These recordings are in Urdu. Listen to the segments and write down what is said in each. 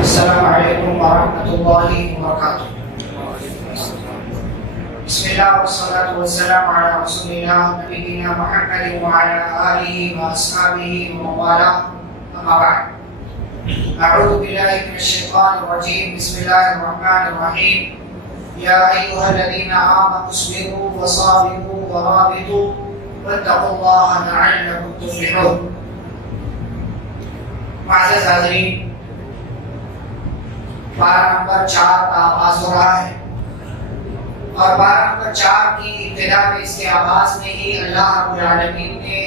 السلام علیکم ورحمۃ اللہ وبرکاتہ۔ بسم اللہ والصلاة والسلام علی رسول اللہ نبینا محمد وعلی آلہ واصحابہ ومن والاه، اما بعد، اعوذ باللہ من الشیطان الرجیم، بسم اللہ الرحمن الرحیم۔ یا ایھا الذین آمنوا اصبروا وصابروا ورابطوا واتقوا اللہ لعلکم تفلحون۔ معزز حاضرین، پارہ نمبر 4 کا آغاز ہو رہا ہے، اور پارہ نمبر 4 کی ابتدا میں، اس کے آغاز میں ہی اللہ رب العالمین نے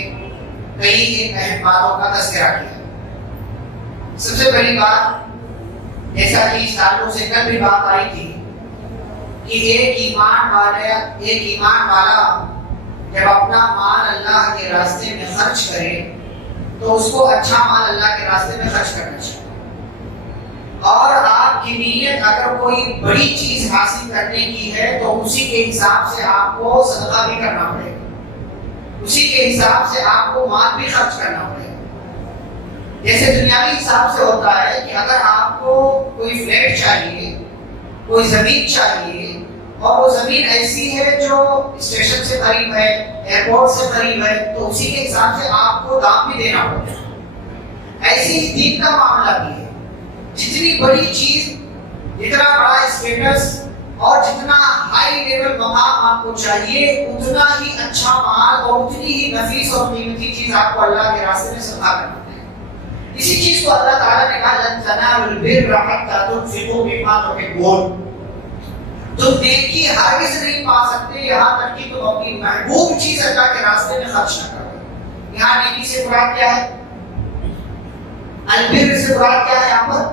کئی ایک اہم باتوں کا تذکرہ کیا۔ سب سے پہلی بات، جیسا کہ اس تعلق سے کل بھی بات آئی تھی، کہ ایک ایمان والا جب اپنا مال اللہ کے راستے میں خرچ کرے تو اس کو اچھا مال اللہ کے راستے میں خرچ کرنا چاہیے، اور آپ کی نیت اگر کوئی بڑی چیز حاصل کرنے کی ہے تو اسی کے حساب سے آپ کو صدقہ بھی کرنا پڑے گا، اسی کے حساب سے آپ کو مال بھی خرچ کرنا پڑے گا۔ جیسے دنیاوی حساب سے ہوتا ہے کہ اگر آپ کو کوئی فلیٹ چاہیے، کوئی زمین چاہیے، اور وہ زمین ایسی ہے جو اسٹیشن سے قریب ہے، ایئرپورٹ سے قریب ہے، تو اسی کے حساب سے آپ کو دام بھی دینا پڑے گا۔ ایسی ہی دین کا معاملہ بھی ہے، جتنی بڑی چیز، جتنا بڑا اسٹیٹس اور جتنا ہائی لیول مقام آپ کو چاہیے، اتنا ہی اچھا مال اور اتنی ہی نفیس اور قیمتی چیز آپ کو اللہ کے راستے میں صدقہ کرنا ہے۔ اسی چیز کو اللہ تعالیٰ نے کہا لن تنالوا البر حتى تنفقوا مما تحبون۔ تم نیکی ہرگز نہیں پا سکتے یہاں تک کہ تم اپنی محبوب چیز اللہ کے راستے میں خرچ نہ کرو۔ یہاں نیکی سے مراد کیا ہے؟ البر سے مراد کیا ہے یہاں پر؟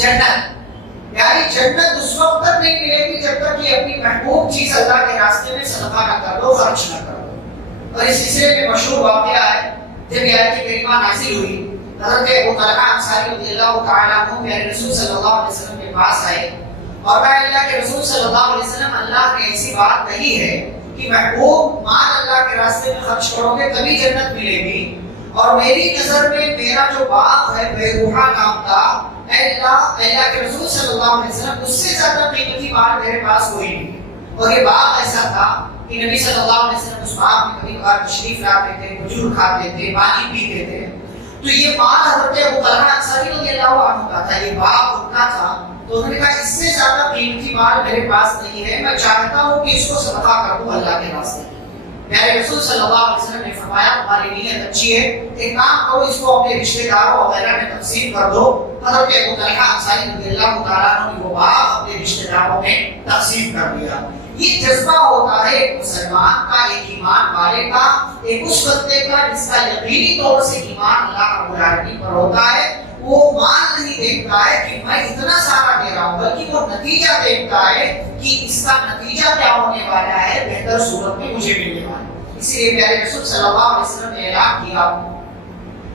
جنت۔ یعنی جنت اس وقت تک نہیں ملے گی جب تک کہ اپنی محبوب چیز اللہ کے راستے میں صدقہ نہ کر دو، خرچ نہ کر دو۔ اور اس سلسلے میں مشہور واقعہ ہے، جب یہ آیت کریمہ نازل ہوئی، حضرت ابو طلحہ انصاری رضی اللہ تعالیٰ عنہ میرے رسول صلی اللہ علیہ وسلم کے پاس آئے، اور میں اللہ کے رسول صلی اللہ علیہ وسلم، اللہ نے ایسی بات کہی ہے کہ محبوب مال اللہ کے راستے میں خرچ کرو گے تبھی جنت ملے گی، اور میری نظر میں میرا جو باغ ہے بیروحہ نام کا، اللہ کے رسول صلی اللہ علیہ وسلم، اس سے زیادہ قیمتی مال میرے پاس کوئی نہیں ہے۔ اور یہ باغ ایسا تھا کہ نبی صلی اللہ علیہ وسلم اس باغ میں کبھی کبھار تشریف لاتے تھے، کھجور کھاتے تھے، پانی پیتے تھے۔ تو یہ مال حضرت ابو طلحہ انصاری رضی اللہ عنہ کا تھا، یہ باغ اتنا تھا، تو انہوں نے کہا اس سے زیادہ قیمتی مال میرے پاس نہیں ہے، میں چاہتا ہوں کہ اس کو صدقہ کر دوں اللہ کے راستے میں۔ میرے رسول صلی اللہ علیہ وسلم نے فرمایا تمہاری نیت اچھی ہے، ایک کام کرو، اس کو اپنے رشتہ داروں وغیرہ میں تقسیم کر دو۔ حضرت ابو طلحہ انصاری رضی اللہ تعالیٰ عنہ نے وہ باغ اپنے رشتہ داروں میں تقسیم کر دیا۔ یہ جذبہ ہوتا ہے ایک مسلمان کا، ایک ایمان والے کا، ایک اس بندے کا جس کا یقینی طور سے ایمان اللہ رب العالمین پر ہوتا ہے۔ وہ مال نہیں دیکھتا ہے کہ میں اتنا سارا دے رہا ہوں، بلکہ وہ نتیجہ دیکھتا ہے کہ اس کا نتیجہ کیا ہونے والا ہے، بہتر صورت میں مجھے ملنے والا ہے۔ اس لیے میرے رسول صلی اللہ علیہ وسلم نے اعلان کیا،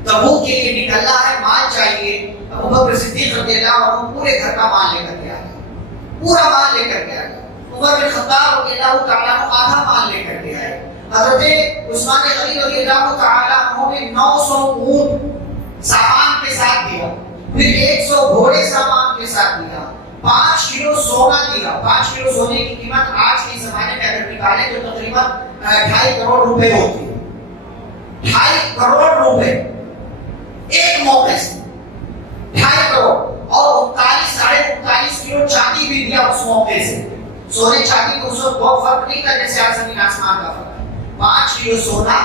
تبوک کے لیے نکلنا ہے، مال چاہیے۔ ابو بکر صدیق رضی اللہ عنہ پورے گھر کا مال لے کر کے آ گئے، پورا مال لے کر کے آ گئے۔ عمر بن خطاب رضی اللہ تعالیٰ عنہ آدھا مال لے کر کے آئے۔ حضرت عثمان غنی رضی اللہ تعالیٰ عنہ نے 900 اونٹ سامان کے ساتھ دیا، پھر 100 گھوڑے سامان کے ساتھ دیا، 5 کلو سونا دیا۔ 5 کلو سونے کی قیمت آج کے زمانے میں اگر نکالیں تو تقریباً 2.5 کروڑ روپے ہوتی ہے۔ 2.5 کروڑ روپے ایک موقع سے، 2.5 کروڑ، اور 39.5 کلو چاندی بھی دیا اس موقع سے۔ سونے چاندی کو اس وقت بہت فرق نہیں تھا جیسے آج زمین آسمان کا فرق ہے۔ 5 کلو سونا،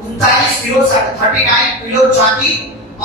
39 کلو 39 کلو چاندی،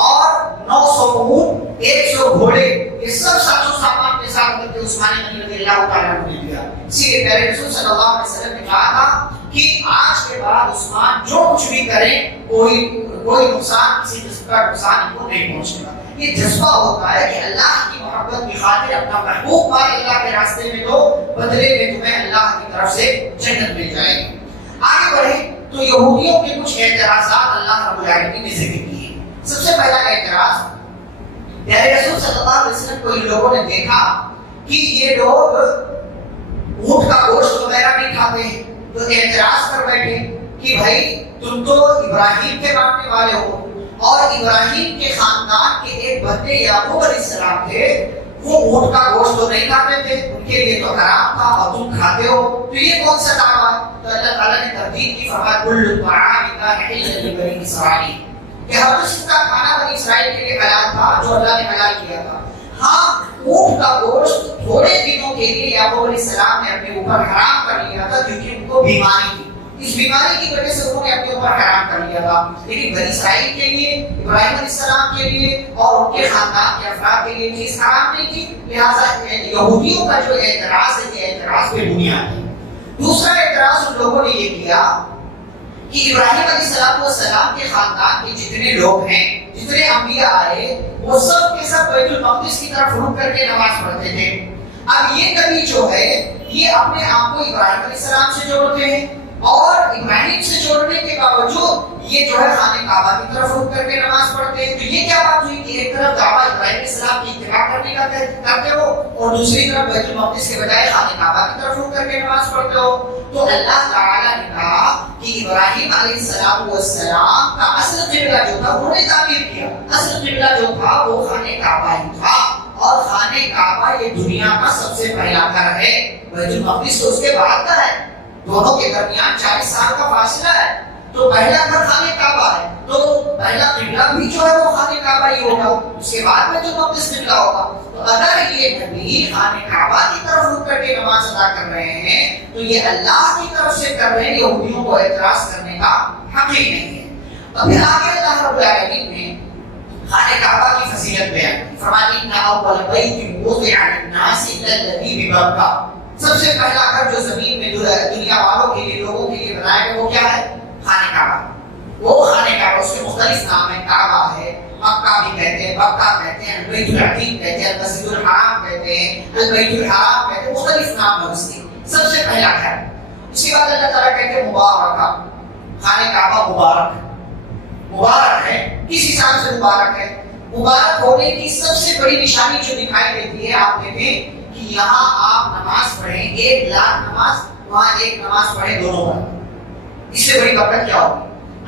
اور 900 اونٹ، 100 گھوڑے، یہ سب سازو سامان کے ساتھ حضرت عثمان غنی رضی اللہ تعالیٰ عنہ نے دیا۔ اسی لیے میرے رسول صلی اللہ علیہ وسلم نے کہا تھا کہ آج کے بعد عثمان جو کچھ بھی کرے، کوئی نقصان، کسی قسم کا نقصان ان کو نہیں پہنچے گا۔ یہ جذبہ ہوتا ہے کہ اللہ کی محبت کی خاطر اپنا محبوب مال اللہ کے راستے میں دو، بدلے میں تمہیں اللہ کی طرف سے جنت مل جائے گی۔ آگے بڑھیں تو یہودیوں کے کچھ اعتراضات اللہ رب العالمین نے ذکر کیے۔ سب سے پہلا اعتراض، پیارے رسول صلی اللہ علیہ وسلم کو ان لوگوں نے دیکھا کہ یہ لوگ اونٹ کا گوشت وغیرہ نہیں کھاتے ہیں، تو اعتراض کر بیٹھے کہ بھائی تم تو ابراہیم کے ماننے والے ہو، اور ابراہیم کے خاندان کے ایک بندے یعقوب علیہ السلام تھے، وہ اونٹ کا گوشت تو نہیں کھاتے تھے، ان کے لیے تو حرام تھا اور تم کھاتے ہو، تو یہ کون سا دعویٰ؟ تو اللہ تعالیٰ نے تردید کی، فرمایا کل الطعام کان حلا لبنی اسرائیل، کہ ہر اس کا کھانا بنی اسرائیل کے لیے حلال تھا جو اللہ نے حلال کیا تھا۔ ہاں اونٹ کا گوشت تھوڑے دنوں کے لیے یعقوب علیہ السلام نے اپنے اوپر حرام کر لیا تھا کیونکہ ان کو بیماری تھی، اس بیماری کی وجہ سے انہوں نے اپنے اوپر حرام کر لیا تھا، لیکن بنی اسرائیل کے لیے، ابراہیم علیہ السلام کے لیے اور ان کے خاندان کے افراد کے لیے چیز حرام نہیں تھی، لہٰذا یہودیوں کا جو اعتراض ہے یہ اعتراض بے بنیاد ہے۔ دوسرا اعتراض ان لوگوں نے یہ کیا کہ ابراہیم علیہ السلام کے خاندان کے جتنے لوگ ہیں، جتنے انبیاء آئے، وہ سب کے سب بیت المقدس کی طرف رخ کر کے نماز پڑھتے تھے۔ اب یہ نبی جو ہے یہ اپنے آپ کو ابراہیم علیہ السلام سے جوڑتے ہیں، اور ابراہیم سے جوڑنے کے باوجود یہ جو ہے خانہ کعبہ کی طرف رخ کر کے نماز پڑھتے ہیں۔ تو یہ کیا بات ہوئی کہ ایک طرف دعویٰ ابراہیم علیہ السلام کی اتباع کرنے کا کرتے ہو اور دوسری طرف بیت المقدس کے بجائے خانہ کعبہ کی طرف رخ کر کے نماز پڑھتے ہو؟ تو اللہ تعالیٰ نے کہا کہ ابراہیم علیہ السلام کا اصل قبلہ جو تھا انہوں نے تعمیر کیا، اصل قبلہ جو تھا وہ خانہ کعبہ ہی تھا، اور خانہ کعبہ یہ دنیا کا سب سے پہلا گھر ہے، بیت المقدس تو اس کے بعد کا ہے، دونوں کے درمیان 40 سال کا فاصلہ ہے، تو پہلا گھر خانہ کعبہ ہے، تو پہلا قبلہ بھی جو ہے وہ خانہ کعبہ ہی ہوگا، اس کے بعد بیت المقدس قبلہ ہوگا۔ تو اگر یہ نبی خانہ کعبہ کی طرف رخ کر کے نماز ادا کر رہے ہیں تو یہ اللہ کی طرف سے کر رہے ہیں، یہودیوں کو اعتراض کرنے کا حق ہی نہیں ہے۔ اب پھر آگے اللہ رب العالمین نے خانہ کعبہ کی فضیلت بیان کی، فرمایا ان اول بیت وضع للناس للذی ببکہ، سب سے پہلا گھر جو زمین میں دنیا والوں کے لیے، لوگوں کے لیے بنایا گیا وہ کیا ہے؟ خانہ کعبہ۔ وہ خانہ کعبہ، اس کے مختلف نام ہیں، کعبہ ہے، مکہ بھی کہتے ہیں، مکہ کہتے ہیں، البیت العتیق کہتے ہیں، المسجد الحرام کہتے ہیں، البیت الحرام کہتے ہیں، مختلف نام ہے اس کے، سب سے پہلا گھر۔ اس کے بعد اللہ تعالیٰ کہتے ہیں مبارکہ، خانہ کعبہ مبارک ہے، مبارک ہے، کس حساب سے مبارک ہے؟ مبارک ہونے کی سب سے بڑی نشانی جو دکھائی دیتی ہے، آپ دیکھیں کہ یہاں آپ نماز پڑھیں، 1,00,000 نماز، وہاں ایک نماز پڑھیں دونوں بار، اس سے بڑی برکت کیا ہوگی؟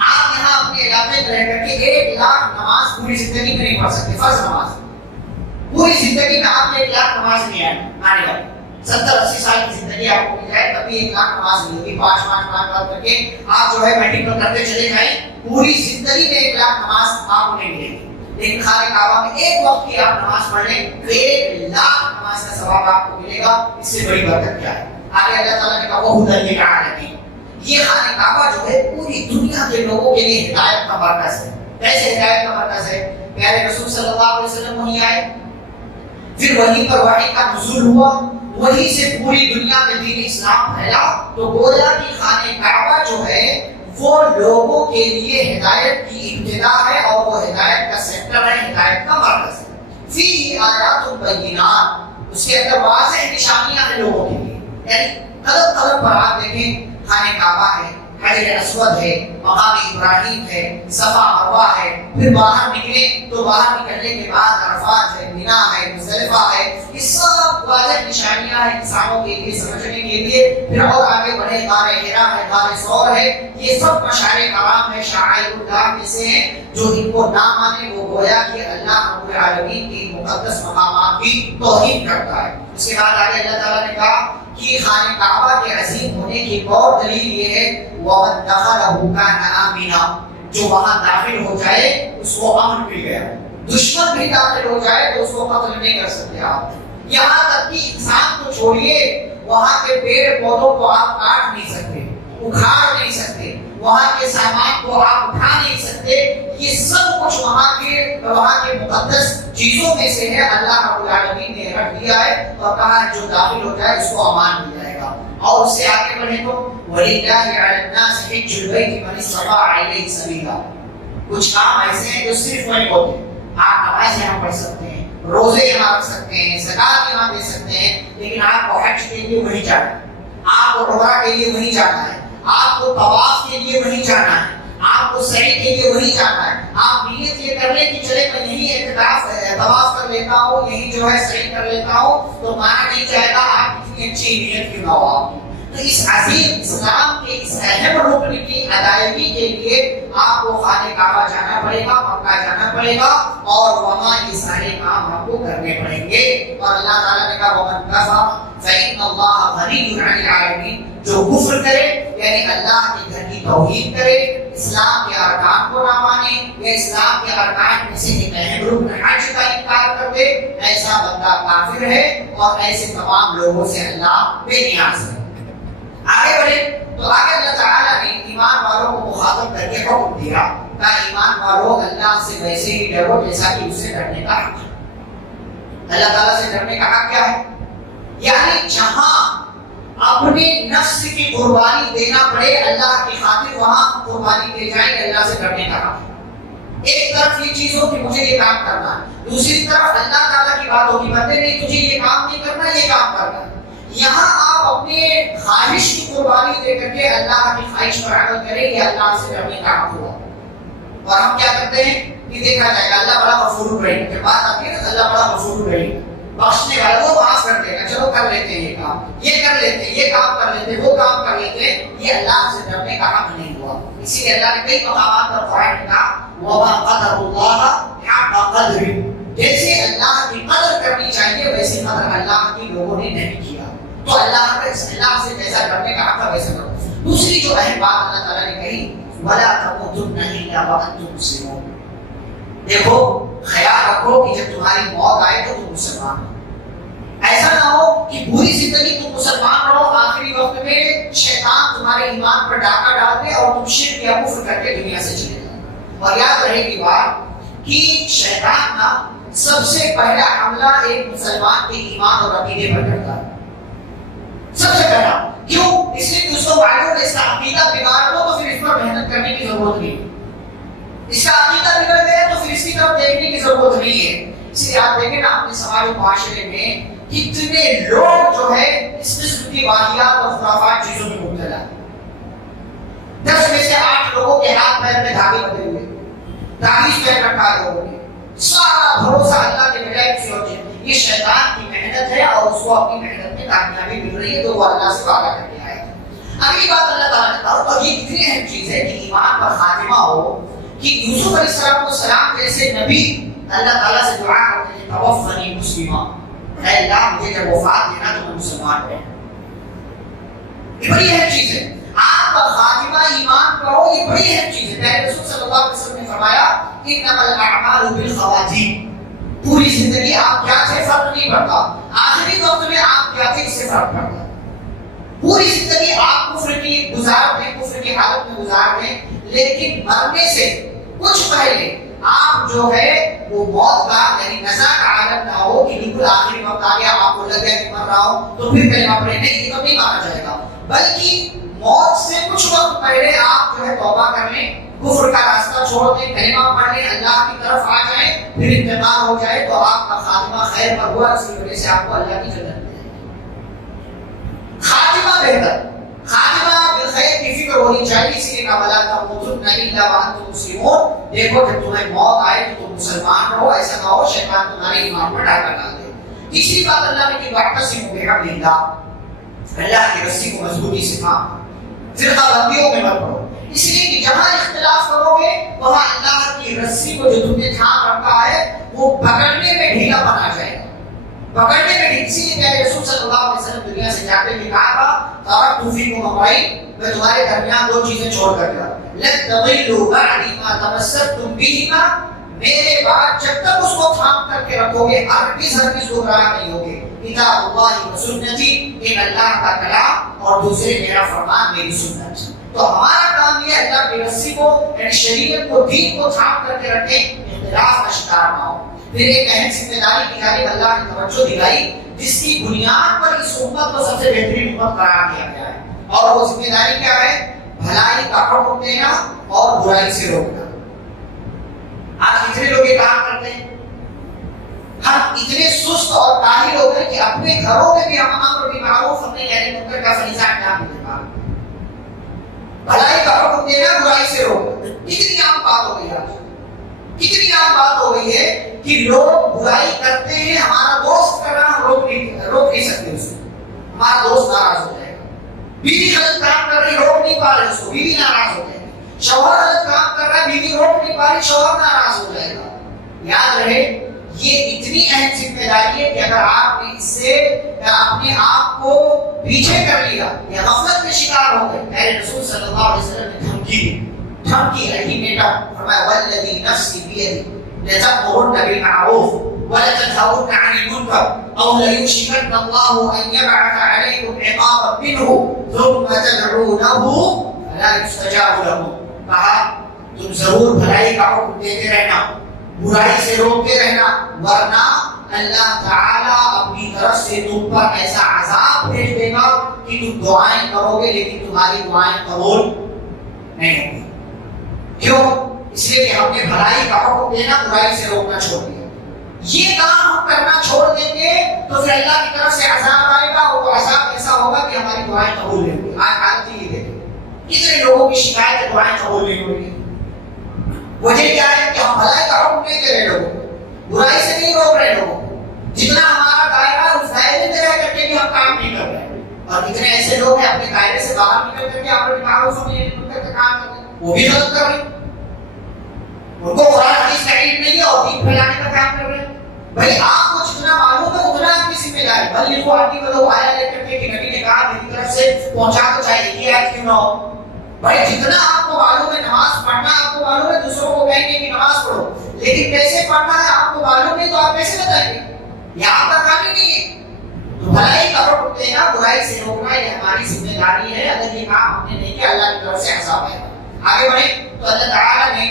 آپ یہاں اپنے علاقے میں رہ کر کے 1,00,000 نماز پوری زندگی میں نہیں پڑھ سکتے، فرض نماز پوری زندگی میں آپ 1,00,000 نماز نہیں آنے والی، 70-80 سال کی زندگی آپ کو مل جائے تب بھی 1,00,000 نماز نہیں ہوگی، 5 کر کے آپ جو ہے ملٹیپل کرتے چلے جائیں، پوری زندگی میں 1,00,000 نماز آپ کو نہیں ملے گی۔ لیکن خانہ کعبہ میں ایک وقت کی آپ نماز پڑھ لیں تو 1,00,000 نماز کا ثواب آپ کو ملے گا، اس سے بڑی برکت کیا ہے؟ آگے اللہ تعالیٰ نے کہا وَهُدًى لِّلْعَالَمِينَ، یہ خانہ کعبہ جو ہے پوری دنیا کے لوگوں کے لیے ہدایت کا مرکز ہے۔ کیسے ہدایت کا مرکز ہے؟ پیارے رسول صلی اللہ علیہ وسلم وہیں آئے، پھر وہیں پر وحی کا نزول ہوا، وہیں سے پوری دنیا میں دین اسلام پھیلا، تو گویا کہ خانہ کعبہ جو ہے وہ لوگوں کے لیے ہدایت کی ابتدا ہے، اور وہ ہدایت کا سینٹر ہے، ہدایت کا مرکز ہے۔ فیہ آیات بینات، اس کے اندر واضح نشانیاں ہیں لوگوں کے لیے، یعنی قدم قدم پر آپ دیکھیں خانہ کعبہ ہے، حجر اسود ہے، مقام ابراہیم ہے، صفا مروہ ہے، پھر باہر نکلے تو باہر نکلنے کے بعد عرفات ہے، مینا ہے، مزدلفہ ہے، یہ سب واضح نشانیاں ہیں انسانوں کے لیے سمجھنے کے لیے۔ پھر اور آگے بڑھے غار حرا ہے، غار ثور ہے، یہ سب مشاعر کرام ہے، شعائر اللہ میں سے ہیں، جو ان کو نہ مانے وہ گویا کہ اللہ رب العالمین کی مقدس مقامات کی توہین کرتا ہے۔ اس کے بعد آگے اللہ تعالیٰ نے کہا کہ خانہ کعبہ کے عظیم ہونے کی ایک اور دلیل یہ ہے وَمَن دَخَلَهُ كَانَ آمِنًا، جو وہاں داخل ہو جائے اس کو امن مل گیا، دشمن بھی داخل ہو جائے تو اس کو قتل نہیں کر سکتے آپ، یہاں تک کہ انسان کو چھوڑیے، وہاں کے پیڑ پودوں کو آپ کاٹ نہیں سکتے، اکھاڑ نہیں سکتے، وہاں کے سامان کو آپ اٹھا نہیں سکتے، یہ سب کچھ وہاں کے مقدس چیزوں میں سے ہے، اللہ رب العالمین نے رکھ دیا ہے اور کہا جو داخل ہو جائے اس کو امان مل جائے گا۔ اور اس سے آگے بڑھے تو وَلِلَّهِ عَلَى النَّاسِ حِجُّ الْبَيْتِ مَنِ اسْتَطَاعَ إِلَيْهِ سَبِيلًا، کچھ کام ایسے ہیں جو صرف وہیں ہوتے ہیں، آپ نماز یہاں پڑھ سکتے ہیں، روزے یہاں رکھ سکتے ہیں، زکات یہاں دے سکتے ہیں، لیکن آپ کو حج کے لیے وہیں جانا ہے، آپ کو عمرہ کے لیے وہیں جانا ہے، آپ کو طواف کے لیے وہیں جانا ہے، آپ کو سعی کے لیے وہیں جانا ہے۔ آپ نیت یہ کر لیں کہ چلے میں یہی طواف کر لیتا ہوں، یہی جو ہے سعی کر لیتا ہوں، تو مانا نہیں جائے گا آپ کتنی اچھی نیت کیوں نہ ہو آپ کی، تو اس عظیم اسلام کے اس اہم رکن کی ادائیگی کے لیے آپ کو خانہ کعبہ جانا پڑے گا، مکہ جانا پڑے گا، اور وہاں یہ سارے کام آپ کو کرنے پڑیں گے۔ اور اللہ تعالیٰ نے کہا وَمَنْ كَفَرَ فَإِنَّ اللَّهَ غَنِيٌّ عَنِ الْعَالَمِينَ، جو کفر کرے یعنی اللہ کے گھر کی توہین کرے، اسلام کے ارکان کو نہ مانے یا اسلام کے ارکان میں سے ایک اہم رکن حج کا انکار کر دے، ایسا بندہ کافر ہے اور ایسے تمام لوگوں سے اللہ بے نیاز ہے۔ آگے بڑھے تو آگے اللہ تعالیٰ نے ایمان والوں کو مخاطب کر کے حکم دیا کہ ایمان والوں اللہ سے ویسے ہی ڈرو جیسا کہ اسے ڈرنے کا حق ہے۔ اللہ تعالیٰ سے ڈرنے کا حق کیا ہے؟ یعنی جہاں اپنے نفس کی قربانی دینا پڑے اللہ کی خاطر وہاں قربانی دے جائے، اللہ سے ڈرنے کا حق ہے۔ ایک طرف یہ چیز ہو کہ مجھے یہ کام کرنا ہے، دوسری طرف اللہ تعالیٰ کی بات ہوگی بندے نہیں تجھے یہ کام نہیں کرنا، یہ کام کرنا ہے۔ یہاں آپ اپنے خواہش کی قربانی دے کر کے اللہ کی خواہش پر عمل کریں، یہ اللہ سے ڈرنے کا حق ہوا۔ اور ہم کیا کرتے ہیں کہ دیکھا جائے گا اللہ بڑا غفور رحیم، جب بات آتی ہے نا اللہ بڑا غفور رحیم، بخشنے والا، وہ معاف کر دے گا، چلو کر لیتے ہیں یہ کام، یہ کر لیتے ہیں، یہ کام کر لیتے ہیں، وہ کام کر لیتے ہیں، یہ اللہ سے ڈرنے کا حق نہیں ہوا۔ اسی لیے اللہ نے کئی مقامات پر قرآن میں کہا وَمَا قَدَرُ اللَّهَ حَقَّ قَدْرِهِ، جیسے اللہ کی قدر کرنی چاہیے ویسے قدر اللہ کی لوگوں نے نہیں کیا۔ تو اللہ سے جیسا ڈرنے کا حق ہے ویسا کرو۔ دوسری جو اہم بات اللہ تعالیٰ نے کہی وَلَا تَمُوتُنَّ إِلَّا وَأَنْتُمْ مُسْلِمُونَ، دیکھو خیال رکھو کہ جب تمہاری موت آئے تو تم مسلمان ہو۔ ایسا نہ ہو کہ پوری زندگی تم مسلمان رہو، آخری وقت میں شیطان تمہارے ایمان پر ڈاکہ ڈال دے اور تم شرک یا کفر کر کے دنیا سے چلے جاؤ۔ اور یاد رہے گی بات کہ شیطان نا سب سے پہلا حملہ ایک مسلمان کے ایمان اور عقیدے پر کرتا ہے، سب سے پہلا۔ کیوں؟ اس لیے کہ اس کو معلوم ہے اس کا عقیدہ بگاڑ دو تو پھر اس پر محنت کرنے کی ضرورت نہیں، اس کا عقیدہ بگڑ گیا تو پھر اس کی طرف دیکھنے کی ضرورت نہیں ہے۔ اس لیے آپ دیکھیں نا اپنے سماج و معاشرے میں کتنے لوگ جو ہے اس قسم کی واقعات اور خرافات چیزوں میں مبتلا ہے۔ 10 میں سے 8 لوگوں کے ہاتھ پیر میں دھاگے لگے ہوئے، تعویذ پہن رکھا ہے لوگوں نے، سارا بھروسہ اللہ کے بجائے کسی اور چیز۔ یہ شیطان کی محنت ہے اور اس کو اپنی محنت میں کامیابی مل رہی ہے تو وہ اللہ سے وعدہ کر کے آیا ہے۔ اگلی بات اللہ تعالیٰ نے کہا اور یہ اتنی اہم چیز ہے کہ ایمان پر خاتمہ ہو کہ یوسف علیہ السلام جیسے نبی اللہ تعالیٰ سے دعا کرتے ہیں توفنی مسلمہ، اے اللہ مجھے جب وفات دینا تو میں مسلمان رہے۔ یہ بڑی اہم چیز ہے، آپ کا خاتمہ ایمان پر ہو، یہ بڑی اہم چیز ہے۔ پہلے رسول صلی اللہ علیہ وسلم نے فرمایا انما الاعمال بالخواتیم، پوری زندگی آپ کیا تھے فرق نہیں پڑتا، آخری وقت میں آپ کیا تھے اس سے فرق پڑتا۔ پوری زندگی آپ کفر کی گزار دیں، کفر کی حالت میں گزار دیں، لیکن مرنے سے کچھ پہلے آپ جو ہے وہ موت کا یعنی نزا کا عالم نہ ہو کہ بالکل آخری وقت آ گیا آپ کو لگ گیا کہ مر رہا ہوں تو پھر کلمہ پڑھیں، نہیں، یہ تو نہیں مانا جائے گا، بلکہ موت سے کچھ وقت پہلے آپ جو ہے توبہ کر لیں، کفر کا راستہ چھوڑ دیں، کلمہ پڑھ لیں، اللہ کی طرف آ جائیں، پھر انتقال ہو جائے تو آپ کا خاتمہ خیر پر ہوا، اس کی وجہ سے آپ کو اللہ کی جنت ملے گی۔ خاتمہ بہتر، خاتمہ بالخیر کی فکر ہونی چاہیے، اس لیے کہا وَلَا تَمُوتُنَّ إِلَّا وَأَنْتُمْ مُسْلِمُونَ، دیکھو جب تمہیں موت آئے تو تم مسلمان رہو، ایسا نہ ہو شیطان تمہارے ایمان پر ڈاکہ ڈال دے۔ تیسری بات اللہ نے کی وَاعْتَصِمُوا بِحَبْلِ اللَّهِ، اللہ کی رسی کو مضبوطی سے تھامو، فرقہ بندیوں میں مت پڑو، اس لیے کہ جہاں اختلاف کرو گے وہاں اللہ کی رسی کو جو تم نے تھام رکھا ہے وہ پکڑنے میں ڈھیلا بنا جائے گا، پکڑنے میں ڈھیلا۔ اسی لیے کہ رسول صلی اللہ علیہ وسلم دنیا سے جاتے ہوئے کہا تھا ترکت فیکم امرین، میں تمہارے درمیان 2 چیزیں چھوڑ کر گیا، لن تضلوا بعدی ما تمسکتم بہما، میرے بعد جب تک اس کو تھام کر کے رکھو گے ہرگز گمراہ نہیں ہوگے، کتاب اللہ و سنتی، ایک اللہ کا کلام اور دوسرے میرا فرمان میری سنت۔ تو ہمارا کام یہ اللہ کی رسی کو یعنی شریعت کو دین کو تھام کر کے رکھیں، اختلاف کا شکار نہ ہو۔ پھر ایک اہم ذمہ داری کی جانب اللہ نے توجہ دلائی جس کی بنیاد پر اس امت کو سب سے بہترین امت قرار دیا گیا ہے، اور وہ ذمہ داری کیا ہے؟ بھلائی کا حکم دینا اور برائی سے روکنا۔ آج کتنے لوگ یہ کام کرتے ہیں، ہم اتنے سست اور کاہل ہو گئے کہ اپنے گھروں میں بھی ہم امر بالمعروف اپنے نہی منکر کا فریضہ انجام نہیں دے پا رہے۔ بھلائی کا حکم دینا، برائی سے روکنا کتنی عام بات ہو گئی آج، کتنی عام بات ہو گئی ہے کہ لوگ برائی کرتے ہیں، ہمارا دوست کر رہا ہم روک نہیں سکتے، اسے ہمارا دوست ناراض ہو جائے گا، بیوی غلط کام کر رہی روک نہیں پا رہی اس کو، بیوی ناراض ہو جائے گی. شوہر غلط کام کر رہا ہے بیوی روک نہیں پا رہی، شوہر ناراض ہو جائے گا. یاد رہے یہ اتنی اہم ذمہ داری ہے کہ اگر آپ نے اس سے اپنے آپ کو پیچھے کر لیا یا غفلت میں شکار ہو گئے. میرے رسول صلی اللہ علیہ وسلم نے دھمکی رہی بیٹا، فرمایا والذی نفسی بیدی لتأمرن بالمعروف ولتنهون عن المنکر او لیوشکن اللہ ان یبعث علیکم عقابا منہ ثم تدعونہ فلا یستجاب لکم. کہا تم ضرور بھلائی کا حکم دیتے رہنا، برائی سے روکتے رہنا، ورنہ اللہ تعالیٰ اپنی طرف سے تم پر ایسا عذاب بھیج دے گا کہ تم دعائیں کرو گے لیکن تمہاری دعائیں قبول نہیں ہوں گی. کیوں؟ اس لیے کہ ہم نے بھلائی کا حکم دینا، برائی سے روکنا چھوڑ دیا. یہ کام ہم کرنا چھوڑ دیں گے تو پھر اللہ کی طرف سے عذاب آئے گا، اور وہ عذاب ایسا ہوگا کہ ہماری دعائیں قبول نہیں ہوں گی. آج حالت یہ دیکھیں کتنے لوگوں کی شکایت ہے دعائیں قبول نہیں ہو رہی. وجہ کیا ہے کہ ہم بھلائی کا حکم نہیں دے رہے لوگوں کو، برائی سے نہیں روک رہے لوگوں کو. جتنا ہمارا دائرہ اس دائرے میں رہ کر کے بھی ہم کام نہیں کر رہے. اور کتنے ایسے لوگ ہیں اپنے دائرے سے باہر نکل کر کے اپنے معروف کر کے کام کر رہے ہیں، وہ بھی غلط کر رہے ہیں. ان کو قرآن حدیث کا علم نہیں ہے اور دین پھیلانے کا کام کر رہے ہیں. بھائی آپ کو جتنا معلوم ہے اتنا آپ کی ذمہ داری. بھلے وہ آدمی کو آیا لے کر کے کہ نبی نے کہا میری طرف سے پہنچا تو چاہیے یہ آیت کیوں نہ ہو. بھائی جتنا آپ کو معلوم ہے نماز پڑھنا آپ کو معلوم ہے، دوسروں کو کہیں گے کہ نماز پڑھو، لیکن کیسے پڑھنا ہے آپ کو معلوم نہیں تو آپ کیسے بتائیں گے؟ یہ آپ کا کام ہی نہیں ہے. تو بھلائی کا حکم دینا، برائی سے روکنا یہ ہماری ذمہ داری ہے. اگر یہ کام ہم نے نہیں کیا اللہ کی طرف سے عذاب آئے گا. آگے بڑھیں تو اللہ تعالیٰ نے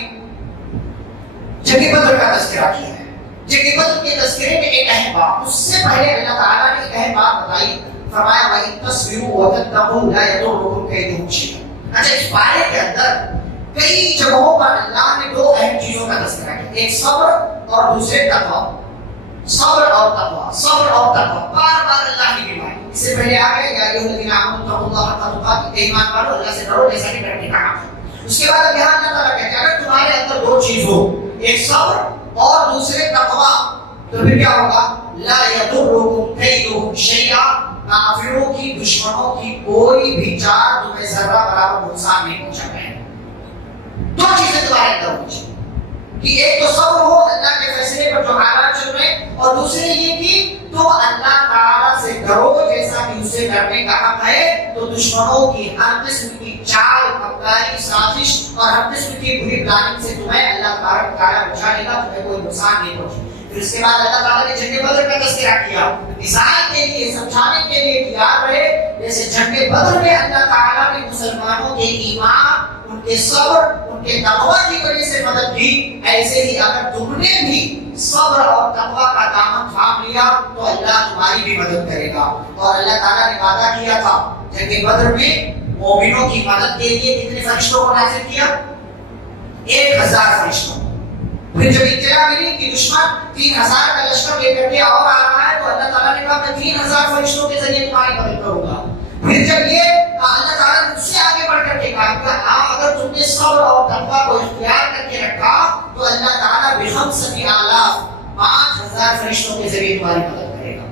جنگ بدر کا تذکرہ کیا ہے. جنگ بدر کے تذکرے میں ایک اہم بات، اس سے پہلے اللہ تعالیٰ نے ایک اہم بات بتائی. فرمایا وَإِن تَصْبِرُوا وَتَتَّقُوا لَا يَضُرُّكُمْ كَيْدُهُمْ شَيْئًا. اچھا اس پارے کے اندر کئی جگہوں پر اللہ نے دو اہم چیزوں کا تذکرہ کیا، ایک صبر اور دوسرے تقویٰ. صبر اور تقویٰ، صبر اور تقویٰ بار بار اللہ نے فرمایا. اس سے پہلے آ گئے یا ایھا الذین آمنوا اتقوا اللہ حق تقاته، ایمان والو اللہ سے ڈرو جیسا کہ ڈرنے کا حق ہے. اس کے بعد یہاں اللہ تعالیٰ کہتے ہیں اگر تمہارے اندر دو چیز ہو، ایک صبر اور دوسرے تقویٰ، تو پھر کیا ہوگا؟ لا یضرکم کیدہم شیئا، کافروں کی دشمنوں کی کوئی بھی چال تمہیں ذرہ برابر نقصان نہیں پہنچا پائے. دو چیزیں تمہارے اندر ہونی چاہیے کہ ایک تو صبر ہو اللہ کے فیصلے پر جو حالات چل رہے ہیں، اور دوسرے یہ کہ تم اللہ تعالیٰ سے ڈرو جیسا کہ اسے ڈرنے کا حق ہے. تو دشمنوں کی ہر قسم کی چال مکاری سازش اور ہر قسم کی بری پلاننگ سے تمہیں اللہ تعالیٰ بچا لے گا، تمہیں کوئی نقصان نہیں پہنچے. پھر اس کے بعد اللہ تعالیٰ نے جنگ بدر کا تذکرہ کیا مثال کے لیے، سمجھانے کے لیے کہ یاد رہے جیسے جنگ بدر میں اللہ تعالیٰ نے مسلمانوں کے ایمان، ان کے صبر، ان کے تقویٰ کی وجہ سے مدد کی، ایسے ہی اگر تم نے بھی صبر اور تقویٰ کا دامن تھام لیا تو اللہ تمہاری بھی مدد کرے گا. اور اللہ تعالیٰ نے وعدہ کیا تھا جنگ بدر میں مومنوں کی مدد کے لیے کتنے فرشتوں کو نازل کیا؟ 1000 فرشتوں. پھر جب اطلاع ملی کہ دشمن 3000 کا لشکر لے کر کے اور آ رہا ہے تو اللہ تعالیٰ نے کہا میں 3000 فرشتوں کے ذریعے تمہاری مدد کروں گا. پھر جب یہ اللہ تعالیٰ نے اس سے آگے بڑھ کر کے کہا اگر تم نے صبر اور تقویٰ کو اختیار کر کے رکھا تو اللہ تعالیٰ ب50,000 5000 فرشتوں کے ذریعے تمہاری مدد کرے گا.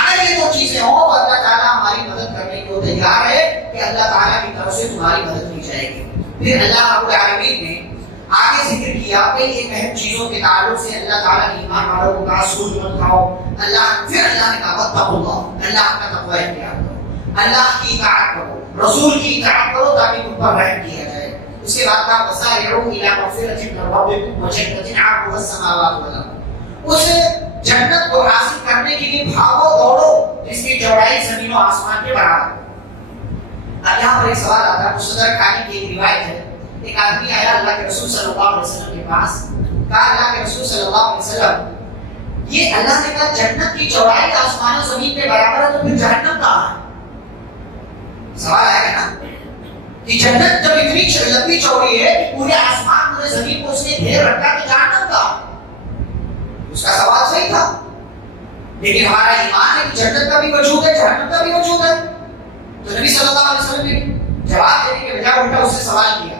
اگر یہ دو چیزیں ہوں تو اللہ تعالیٰ ہماری مدد کرنے کو تیار ہے کہ اللہ تعالیٰ کی طرف سے تمہاری مدد کی جائے گی. پھر اللہ رب العالمین نے آگے ذکر کیا کہ ایک اہم چیزوں کے تعلق سے اللہ تعالیٰ نے ایمان والوں کو کہا سود مت کھاؤ. پھر اللہ نے کہا واتقوا اللہ، اللہ کا تقوی اختیار کرو، اللہ کی اطاعت کرو، رسول کی اطاعت کرو تاکہ تم پر رحم کیا جائے. اس کے بعد کہا وسارعوا الی مغفرۃ من ربکم وجنۃ عرضها السماوات والارض. اس جنت کو حاصل کرنے کے لیے بھاگو دوڑو جس کی چوڑائی زمین و آسمان کے برابر. اب یہاں پر ایک سوال آتا ہے، مصدر خانی کی ایک روایت ہے، ایک آدمی آیا اللہ کے رسول صلی اللہ علیہ وسلم کے پاس، کہا اللہ کے رسول صلی اللہ علیہ وسلم یہ اللہ نے کہا جنت کی چوڑائی آسمان و زمین کے برابر ہے تو پھر جہنم کہاں ہے؟ سوال آیا ہے نا کہ جنت جب اتنی لمبی چوڑی ہے کہ پورے آسمان پورے زمین کو اس نے گھیر رکھا تو جہنم کہاں؟ اس کا سوال صحیح تھا، لیکن ہمارا ایمان ہے کہ جنت کا بھی وجود ہے جہنم کا بھی وجود ہے. تو نبی صلی اللہ علیہ وسلم نے جواب دینے کے بجائے الٹا اس سے سوال کیا،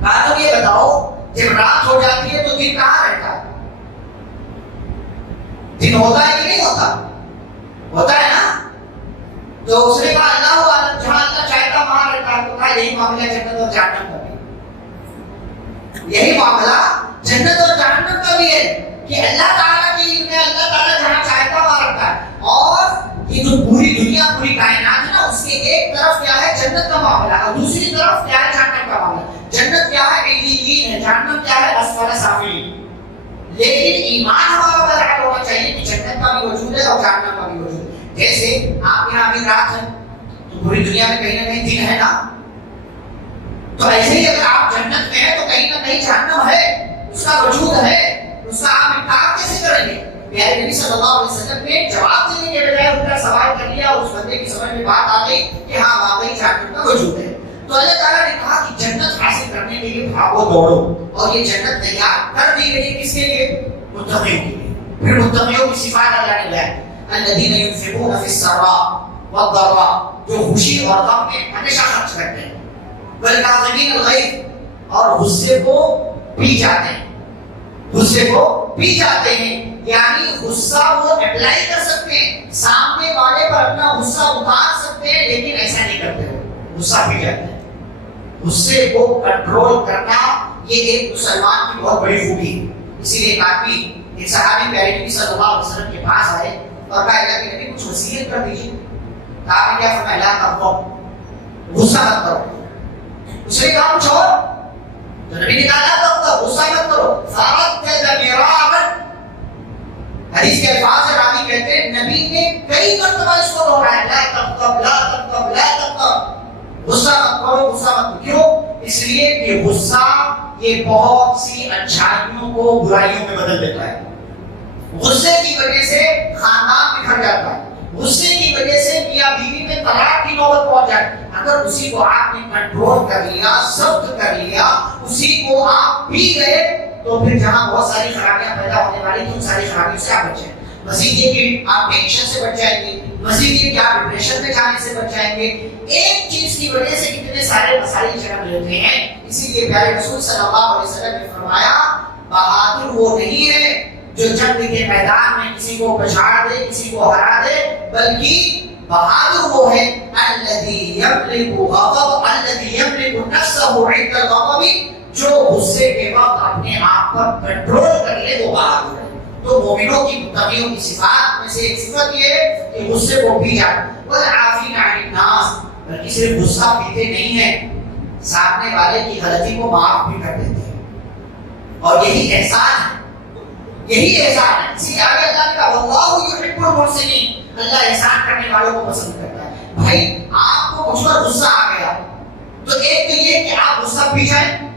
کہا تم یہ بتاؤ جب رات ہو جاتی ہے تو دن کہاں رہتا ہے؟ دن ہوتا ہے کہ نہیں ہوتا؟ ہوتا ہے نا. تو اس نے کہا اللہ عالم جہاں فرمایا یہی معاملہ جنت اور جہنم کا بھی، یہی معاملہ جنت اور جہنم کا بھی ہے کہ اللہ تعالیٰ کی علم ہے، اللہ تعالیٰ جہاں چاہتا وہاں رکھتا ہے. اور یہ جو پوری دنیا پوری کائنات ہے نا، اس کے ایک طرف کیا ہے جنت کا معاملہ اور دوسری طرف کیا ہے جہنم کا معاملہ. جنت کیا ہے علیین ہے، جہنم کیا ہے اسفل سافلین. لیکن ایمان ہمارا برابر ہونا چاہیے کہ جنت کا بھی وجود ہے اور جہنم کا بھی وجود ہے. جیسے آپ یہاں ابھی رات ہے تو پوری دنیا میں کہیں نہ کہیں دن ہے نا، تو ایسے ہی اگر آپ جنت میں ہیں تو کہیں نہ کہیں جہنم ہے، اس کا وجود ہے، اس کا آپ انکار کیسے کریں گے؟ پیارے نبی صلی اللہ علیہ وسلم نے جواب دینے کے بجائے ان کا سوال کر لیا اور اس بندے کی سمجھ میں بات آ گئی کہ ہاں واقعی جہنم کا وجود ہے. تو اللہ تعالیٰ نے کہا کہ جنت حاصل کرنے کے لیے بھاگو دوڑو، اور یہ جنت تیار کر دی گئی کس کے لیے؟ متقیوں کے لیے. پھر متقیوں کی صفات اللہ نے بیان کی، الذین ينفقون فی السراء والضراء، جو خوشی اور غم میں ہمیشہ خرچ کرتے ہیں، والکاظمین الغیظ، اور غصے کو پی جاتے ہیں، غصے کو پی جاتے ہیں. یعنی غصہ وہ اپلائی کر سکتے ہیں، سامنے والے پر اپنا غصہ اتار سکتے ہیں، لیکن ایسا نہیں کرتے ہو، غصہ پی جاتے ہیں. غصے کو کنٹرول کرنا یہ ایک مسلمان کی بہت بڑی خوبی ہے. اسی لیے ایک آدمی، ایک صحابی پیارے نبی صلی اللہ علیہ وسلم کے پاس آئے اور کہا اللہ کے نبی کچھ وصیت کر دیجیے. کہا کیا فرمایا؟ لا تغضب، غصہ مت کرو. اس نے کہا کچھ اور، تو نبی نے کہا لا تغضب، غصہ مت کرو. فردد مرارا، حدیث کے الفاظ سے راوی کہتے ہیں نبی نے کئی مرتبہ اس کو دہرایا، لا تغضب لا تغضب لا تغضب، غصہ مت کرو غصہ مت کرو. کیوں؟ اس لیے کہ غصہ یہ بہت سی اچھائیوں کو برائیوں میں بدل دیتا ہے. غصے کی وجہ سے خاندان بکھر جاتا ہے، غصے کی وجہ سے میاں بیوی میں طلاق کی نوبت پہنچ جاتی ہے. اگر اسی کو آپ نے کنٹرول کر لیا، ضبط کر لیا، اسی کو آپ پی گئے، تو پھر جہاں بہت ساری خرابیاں پیدا ہونے والی تھی ان ساری خرابیوں سے آپ بچیں. مزید یہ کہ آپ ٹینشن سے بچ جائیں گے، مزید یہ کہ آپ ڈپریشن میں جانے سے بچ جائیں گے. ایک چیز کی وجہ سے کتنے سارے مسائل جنم لیتے ہیں. اسی لیے پیارے رسول صلی اللہ علیہ وسلم نے فرمایا بہادر وہ نہیں ہے جو جنگ کے میدان میں کسی کو پچھاڑ دے، کسی کو ہرا دے، بلکہ بہادر وہ ہے الذی یملک غضب، الذی یملک نفسه عند الغضب، جو غصے کے وقت اپنے آپ پر کنٹرول کر لے وہ بہادر ہے. تو مومنوں کی متقیوں کی صفات میں سے ایک صفت یہ ہے کہ غصے کو پی جانا. والعافین عن الناس، بلکہ صرف غصہ پیتے نہیں ہیں، سامنے والے کی غلطی کو معاف بھی کر دیتے ہیں. اور یہی احسان ہے، یہی احسان ہے. اسی آگے اللہ نے کہا واللہ یحب المحسنین، اللہ احسان کرنے والوں کو پسند کرتا ہے. بھائی آپ کو مجھ پر غصہ آ گیا تو ایک تو یہ کہ آپ غصہ پی جائیں،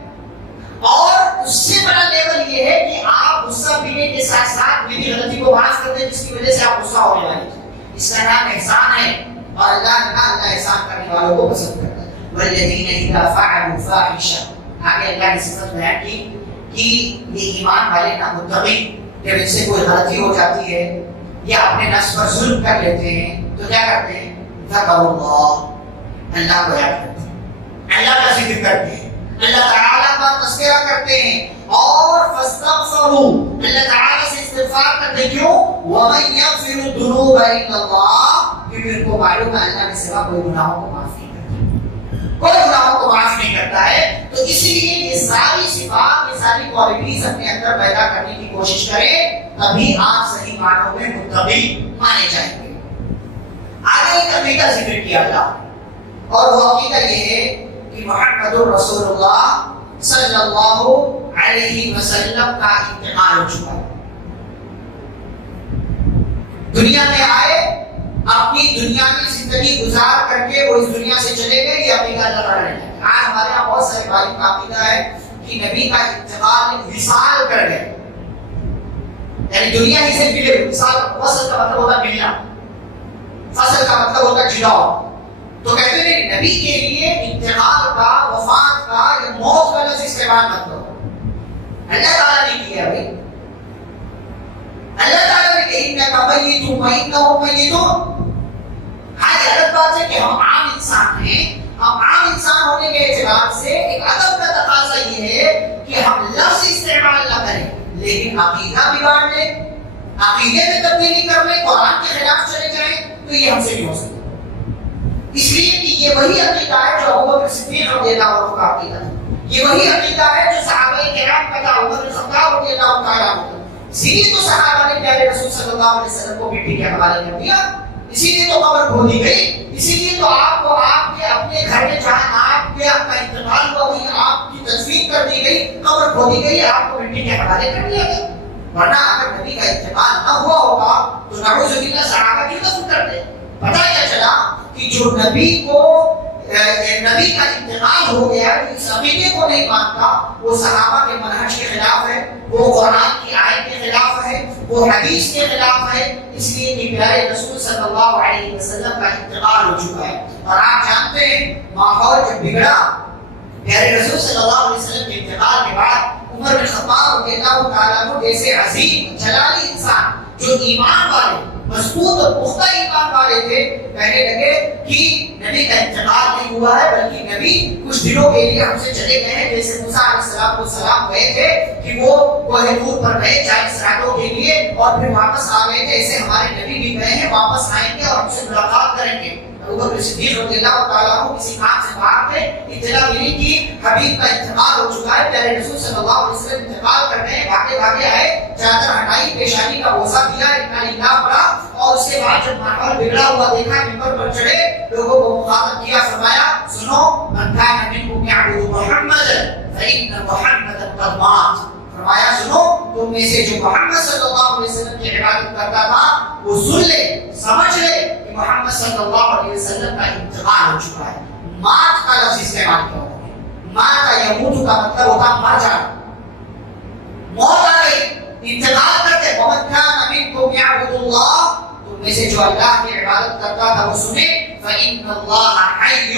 اور اس سے بڑا لیول یہ ہے کہ آپ غصہ پینے کے ساتھ ساتھ میری غلطی کو معاف کر دیں جس کی وجہ سے آپ غصہ ہونے والی تھی. اس کا نام احسان ہے، اور اللہ احسان کرنے والوں کو پسند کرتا ہے. والذین اذا فعلوا فاحشہ، آگے اللہ نے صفت بیان کی کہ یہ ایمان والے نہ متقی جب ان سے کوئی غلطی ہو جاتی ہے یا اپنے نفس پر ظلم کر لیتے ہیں تو کیا کرتے ہیں؟ ذکروا اللہ، اللہ کو یاد کرتے ہیں، اللہ کا ذکر کرتے ہیں، اللہ تعالیٰ کا تذکرہ کرتے ہیں، اور فاستغفروا، اللہ تعالیٰ سے استغفار کرتے ہیں. کیوں؟ وَمَن يَغْفِرُ الذُّنُوبَ إِلَّا اللَّهُ، کیونکہ ان کو معلوم ہے اللہ کے سوا کوئی گناہوں کو معاف نہیں کرتا، کوئی گناہوں کو معاف نہیں کرتا ہے. تو اسی لیے یہ ساری صفات، یہ ساری کوالٹیز اپنے اندر پیدا کرنے کی کوشش کریں، تبھی آپ صحیح معنوں میں متقی مانے جائیں گے. آگے ایک عقیدہ ذکر کیا اللہ، اور وہ عقیدہ یہ ہے کہ محمد رسول اللہ صلی اللہ علیہ وسلم کا انتقال ہو چکا ہے. دنیا میں آئے، اپنی دنیا کی زندگی گزار کر کے وہ اس دنیا سے چلے گئے. یہ عقیدہ اللہ تعالیٰ نے. آج ہمارے یہاں بہت سارے بھائی کا عقیدہ ہے کہ نبی کا انتقال وصال کر گئے، یعنی دنیا ہی سے ملے. وصال وصل کا مطلب ہوتا ہے ملنا، فصل کا مطلب ہوتا ہے جڑاؤ. تو کہتے ہیں نبی کے لیے انتقال کا، وفات کا یا موت کا لفظ استعمال مت کرو. اللہ تعالیٰ نے کیا بھائی، اللہ تعالیٰ نے کہ انک میت وانہم میتون. ہاں یہ الگ بات ہے کہ ہم عام انسان ہیں، ہم عام انسان ہونے کے اعتبار سے ایک ادب کا تقاضا یہ ہے کہ ہم لفظ استعمال نہ کریں، لیکن عقیدہ بگاڑ لیں، عقیدے میں تبدیلی کر لیں، قرآن کے خلاف چلے جائیں، تو یہ ہم سے نہیں ہو سکتا. اس لیے کہ یہ وہی عقیدہ ہے جو ابوبکر صدیق رضی اللہ عنہ کا عقیدہ تھا، یہ وہی عقیدہ ہے جو صحابہ کرام کا تھا، عمر بن خطاب رضی اللہ تعالیٰ عنہ کا۔ اسی لیے تو صحابہ نے پیارے رسول صلی اللہ علیہ وسلم کو مٹی کے حوالے کر دیا، اسی لیے تو قبر کھودی گئی، اسی لیے تو آپ کو آپ کے اپنے گھر میں جہاں آپ کے آپ کا انتقال ہوا وہیں آپ کی تدفین کر دی گئی، قبر کھودی گئی، آپ کو مٹی کے حوالے کر دیا گیا۔ ورنہ اگر نبی کا انتقال نہ ہوا ہوگا تو نعوذ باللہ صحابہ کیوں دفن کرتے؟ پتہ کیا چلا کہ جو نبی کا انتقال ہو گیا، اس عقیدے کو نہیں مانتا، وہ صحابہ کے منہج کے خلاف ہے، وہ قرآن کی آیت کے خلاف ہے، وہ حدیث کے خلاف ہے، اس لیے کہ پیارے رسول صلی اللہ علیہ وسلم کا انتقال ہو چکا ہے۔ اور آپ جانتے ہیں ماحول جب بگڑا پیارے رسول صلی اللہ علیہ وسلم کے انتقال کے بعد، عمر بن خطاب رضی اللہ تعالیٰ عنہ جیسے عظیم جلالی انسان جو ایمان والے مضبوط اور پختہ ایمان والے تھے، کہنے لگے کہ نبی کا انتقال نہیں ہوا ہے بلکہ نبی کچھ دنوں کے لیے ہم سے چلے گئے ہیں، جیسے موسیٰ علیہ السلام گئے تھے کہ وہ کوہ طور پر گئے 40 راتوں کے لیے اور پھر واپس آ گئے تھے، ایسے ہمارے نبی بھی گئے ہیں، واپس آئیں گے اور ہم سے ملاقات کریں گے۔ ابوبکر صدیق رضی اللہ تعالیٰ عنہ کسی کام سے باہر تھے، اطلاع ملی کہ حبیب کا انتقال ہو چکا ہے، پیارے رسول صلی اللہ علیہ وسلم انتقال کر رہے ہیں، بھاگے بھاگے آئے، چادر ہٹائی، پیشانی کا بوسہ دیا، انا للہ پڑا، اور اس کے بعد جب ماحول بگڑا ہوا دیکھا، ممبر پر چڑھے، لوگوں کو مخاطب کیا، فرمایا سنو، من کان منکم یعبد محمدا فإن محمدا قد مات، فرمایا سنو، تم میں سے جو محمد صلی اللہ علیہ وسلم کی عبادت کرتا تھا وہ سن لے، سمجھ لے کہ محمد صلی اللہ علیہ وسلم کا انتقال ہو چکا ہے۔ مات کا لفظ استعمال کیا ہوا ہے، مات یموت کا مطلب ہوتا مر جانا، موت آ گئی، انتقال کرتے۔ ومن کان منکم یعبد اللہ، تم میں سے جو اللہ کی عبادت کرتا تھا وہ سنے، فإن اللہ حی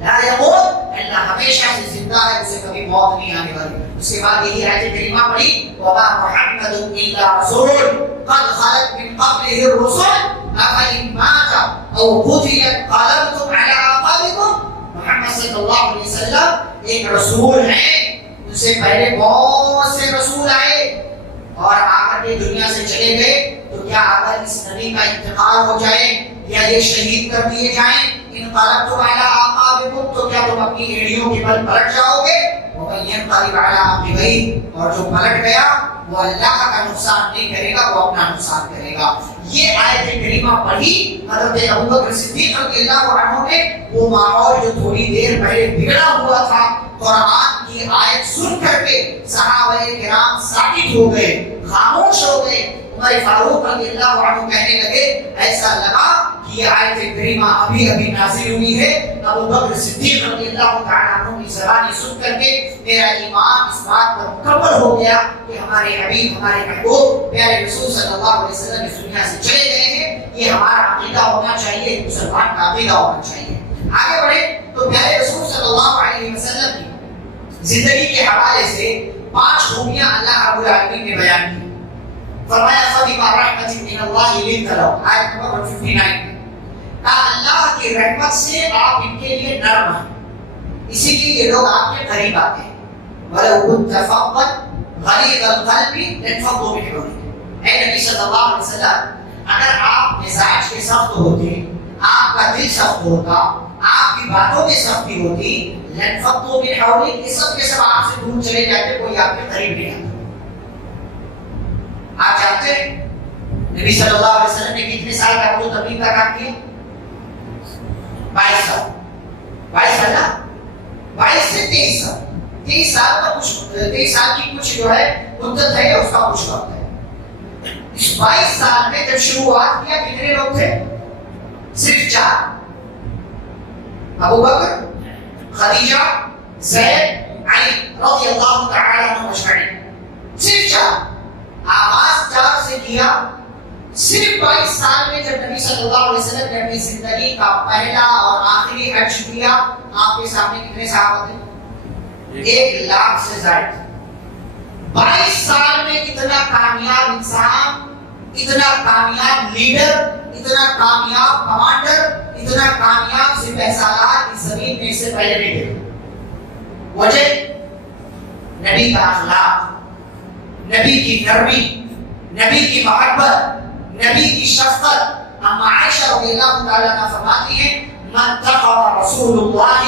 لا يموت، اللہ ہمیشہ سے زندہ ہے، اسے کبھی موت نہیں آنے والی۔ اس کے بعد یہی آیت کریمہ پڑھی، وما محمد الا رسول قد خلت من قبله الرسل افإن مات او قتل انقلبتم على اعقابكم، محمد صلی اللہ علیہ وسلم ایک رسول ہیں، ان سے پہلے بہت سے رسول آئے اور آ کر کے دنیا سے چلے گئے، تو کیا اگر اس نبی کا انتقال ہو جائے یا یہ شہید کر دیے جائیں، انقلبتم على اعقابكم، تو کیا تم اپنی ایڑیوں کے بل پلٹ جاؤ گے؟ ومن ينقلب على عقبيه، اور جو پلٹ گیا وہ اللہ کا نقصان نہیں کرے گا، وہ اپنا نقصان کرے گا۔ یہ آیت کریمہ پڑھی حضرت ابوبکر صدیق رضی اللہ عنہ نے، وہ ماحول جو تھوڑی دیر پہلے بگڑا ہوا تھا، قرآن کی آیت سن کر کے صحابہ کرام ساکت ہو گئے، خاموش ہو گئے۔ عمر فاروق رضی اللہ عنہ کہنے لگے، ایسا لگا کہ یہ آیت کریمہ ابھی نازل ہوئی ہے۔ ابوبکر صدیق رضی اللہ تعالیٰ عنہ کی زبانی سن کر کے میرا ایمان اس بات پر مکمل ہو گیا کہ ہمارے حبیب، ہمارے محبوب پیارے رسول صلی اللہ علیہ وسلم اس دنیا سے چلے گئے ہیں۔ یہ ہمارا عقیدہ ہونا چاہیے، مسلمان کا عقیدہ ہونا چاہیے۔ آگے بڑھے تو پیارے رسول صلی اللہ علیہ وسلم کی زندگی کے حوالے سے 5 خوبیاں اللہ رب العالمین نے بیان کی۔ فرمایا فبما رحمت من اللہ لنت لهم، آیت نمبر 159 میں کہا اللہ کی رحمت سے آپ ان کے لیے نرم ہیں، اسی لیے یہ لوگ آپ کے قریب آتے ہیں۔ وَلَوْ كُنْتَ فَظًّا غَلِيظَ الْقَلْبِ لَانفَضُّوا مِنْ حَوْلِكَ، اے نبی صلی اللہ علیہ وسلم، اگر آپ مزاج کے سخت ہوتے، آپ کا دل سخت ہوتا، آپ کی باتوں میں سختی ہوتی، لَانفَضُّوا مِنْ حَوْلِكَ، یہ سب کے سب آپ سے دور چلے جاتے، کوئی آپ کے قریب نہیں آتا۔ آپ جانتے ہیں نبی صلی اللہ علیہ وسلم نے کتنے سال دعوت و تبلیغ کا کام کیا؟ 22 سال، 22 سال نا، 22 سے 23 سال، 23 سال کا کچھ، 23 سال کی کچھ جو ہے مدت ہے، اس کا کچھ وقت ہے۔ اس 22 سال میں جب شروعات کیا کتنے لوگ تھے؟ صرف 4، ابو بکر، خدیجہ، زید، علی رضی اللہ تعالی عنہ اجمعین، صرف 4۔ آغاز 4 سے کیا۔ صرف 22 سال میں جب نبی صلی اللہ علیہ وسلم نے اپنی زندگی کا پہلا اور آخری حج کیا، آپ کے سامنے کتنے صحابہ تھے؟ 1 لاکھ سے زائد۔ 22 سال میں اتنا کامیاب انسان، اتنا کامیاب لیڈر، اتنا کامیاب کمانڈر، اتنا کامیاب سپہ سالار اس زمین میں سے پہلے نہیں تھے۔ وجہ نبی کا اخلاق، نبی کی نرمی، نبی کی محبت، نبی کی شفقت۔ اما عائشہ رضی اللہ تعالیٰ عنہ فرماتی ہیں ما اتخذ رسول اللہ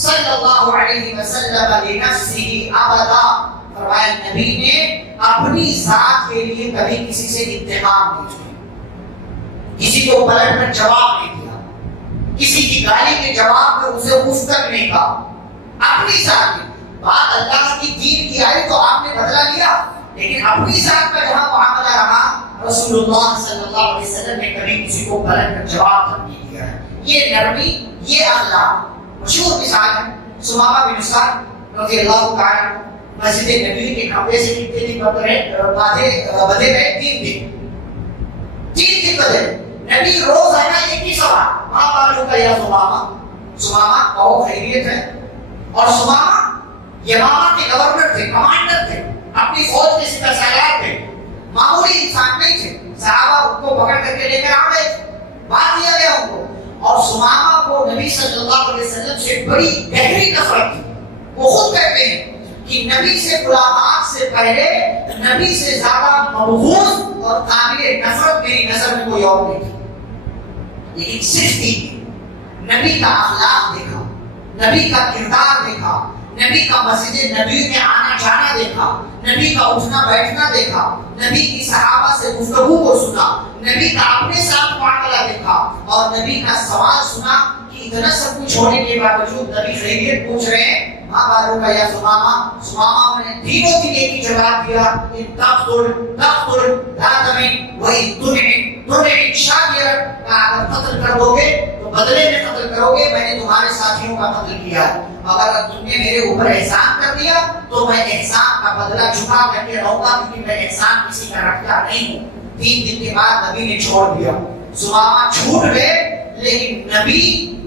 صلی اللہ علیہ وسلم لنفسه ابدا، فرمایا نبی نے اپنی ذات کے لیے کبھی کسی سے انتقام نہیں کیا، کسی کو پلٹ کر جواب نہیں دیا، کسی کی گالی کے جواب میں اسے اف تک نہیں کہا، اپنی ذات کی بات اللہ کی دین کی آئی تو آپ نے بدلا لیا، لیکن اپنی ذات کا جہاں معاملہ رہا رسول اللہ صلی اللہ علیہ وسلم نے کبھی کسی کو پلٹ کر جواب تک نہیں دیا ہے۔ یہ نرمی، یہ اخلاق مشہور مثال ہے سمامہ بن اسعد رضی اللہ تعالیٰ مسجد نبوی کے کمرے سے کتنے دن بدے رہے؟ 3 دن بدے۔ نبی روز آنا ایک ہی سوال، ماں بالوں کا یا سمامہ کہو خیریت ہے؟ اور سمامہ یمامہ کے گورنر تھے، کمانڈر تھے، اپنی فوج کے سپہ سالار تھے، معمولی انسان نہیں تھے، صحابہ ان کو پکڑ کر کے لے کر آ گئے، بات دیا گیا ان کو، اور سمامہ کو نبی صلی اللہ علیہ وسلم سے بڑی گہری نفرت تھی۔ وہ خود کہتے ہیں کہ نبی سے ملاقات سے پہلے نبی سے زیادہ مبغوض اور قابل نفرت میری نظر میں کوئی اور نہیں تھی، لیکن صرف نبی کا اخلاق دیکھا، نبی کا کردار دیکھا، نبی کا مسجد نبی میں آنا جانا دیکھا، نبی کا اٹھنا بیٹھنا دیکھا، نبی کی صحابہ سے گفتگو کو سنا، نبی کا اپنے ساتھ معاملہ دیکھا، اور نبی کا سوال سنا کہ اتنا سب کچھ ہونے کے باوجود نبی خیریت پوچھ رہے ہیں، ماں بالوں کا یا سمامہ نے دھیمو دھیمے ایک ہی جواب دیا، ان تقتل لا تمن وإن شاکرا، اگر قتل کر دو گے تو بدلے میں قتل کرو گے، میں نے تمہارے ساتھیوں کا قتل کیا، اگر تم نے میرے اوپر احسان کر دیا تو میں احسان کا بدلہ چکا کر کے رہوں گا، کیونکہ میں احسان کسی کا رکھتا نہیں ہوں۔ 3 دن کے بعد نبی نے چھوڑ دیا، سمامہ چھوٹ گئے، لیکن نبی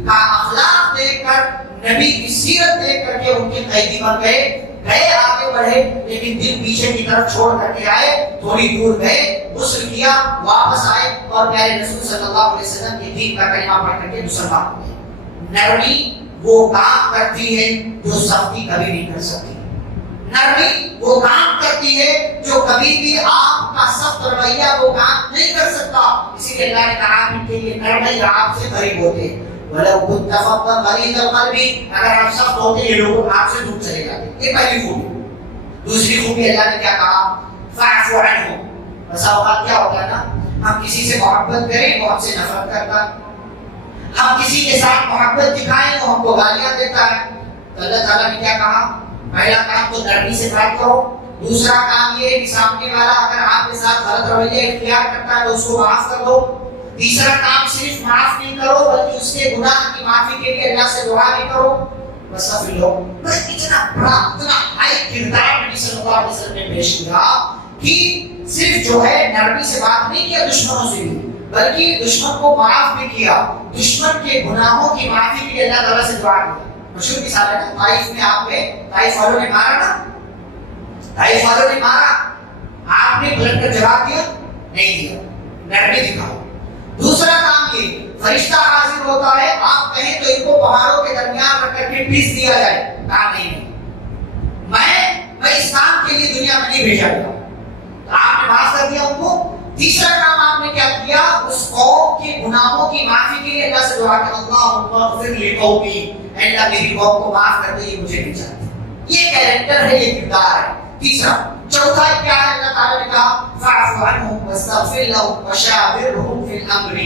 کا اخلاق دیکھ کر، نبی کی سیرت دیکھ کر کے ان کے قیدی بن گئے آگے بڑھے، لیکن دل پیچھے کی طرف چھوڑ کر کے آئے، تھوڑی دور گئے، غسل کیا، واپس آئے اور پیارے رسول صلی اللہ علیہ وسلم کے دین کا کلمہ پڑھ کر کے مسلمان ہو گئے۔ نرمی وہ کام کرتی ہے جو سختی کبھی نہیں کر سکتی، نرمی وہ کام کرتی ہے جو کبھی بھی آپ کا سخت رویہ وہ کام نہیں کر سکتا، اسی لیے اللہ نے کہا ان کے لیے نرمی آپ سے قریب ہوتے ہیں، وَلَوْ كُنْتَ فَظًّا غَلِيظَ الْقَلْبِ، اگر آپ سخت ہوتے یہ لوگ آپ سے دور چلے جاتے۔ یہ پہلی خوبی۔ دوسری خوبی اللہ نے کیا کہا؟ فَاعْفُ عَنْهُمْ۔ بس اوقات کیا ہوتا ہے نا، ہم کسی سے محبت کریں وہ ہم سے نفرت کرتا ہے، ہم کسی کے ساتھ محبت دکھائیں تو ہم کو گالیاں دیتا ہے، تو اللہ تعالیٰ نے کیا کہا؟ پہلا کام تو نرمی سے بات کرو، دوسرا کام یہ کہ سامنے والا اگر آپ کے ساتھ غلط رویہ اختیار کرتا ہے تو اس کو معاف کر دو، تیسرا کام صرف معاف نہیں کرو بلکہ اس کے گناہ کی معافی کے لیے اللہ سے دعا بھی کرو۔ بس اب لوگ بس اتنا بڑا اتنا ہائی کردار نبی صلی اللہ علیہ وسلم نے پیش کیا کہ صرف جو ہے نرمی سے بات نہیں کیا دشمنوں سے بھی، بلکہ دشمن کو معاف بھی کیا، دشمن کے گناہوں کی معافی کے لیے اللہ تعالیٰ سے دعا کی۔ مشہور مثال ہے نا، طائف میں آپ نے طائف والوں نے مارا نا، طائف والوں نے مارا، آپ نے پلٹ کر جواب دیا نہیں دیا، نرمی دکھاؤ۔ دوسرا کام یہ فرشتہ حاضر ہوتا ہے، آپ کہیں تو ان کو پہاڑوں کے درمیان رکھ کر کے پیس دیا جائے، کہا نہیں میں اس کام کے لیے دنیا میں نہیں بھیجا گیا، تو آپ نے معاف کر دیا ان کو۔ تیسرا کام آپ نے کیا کیا؟ اس قوم کے گناہوں کی معافی کے لیے اللہ سے دعا کہ اللہم اغفر لقومی، اللہ میری قوم کو معاف کر دے، یہ مجھے نہیں چاہتے۔ یہ کیریکٹر ہے، یہ کردار ہے۔ تیسرا چوتھا کیا ہے؟ اللہ تعالیٰ نے کہا فاعف عنہم واستغفر لہم وشاورہم فی الامر،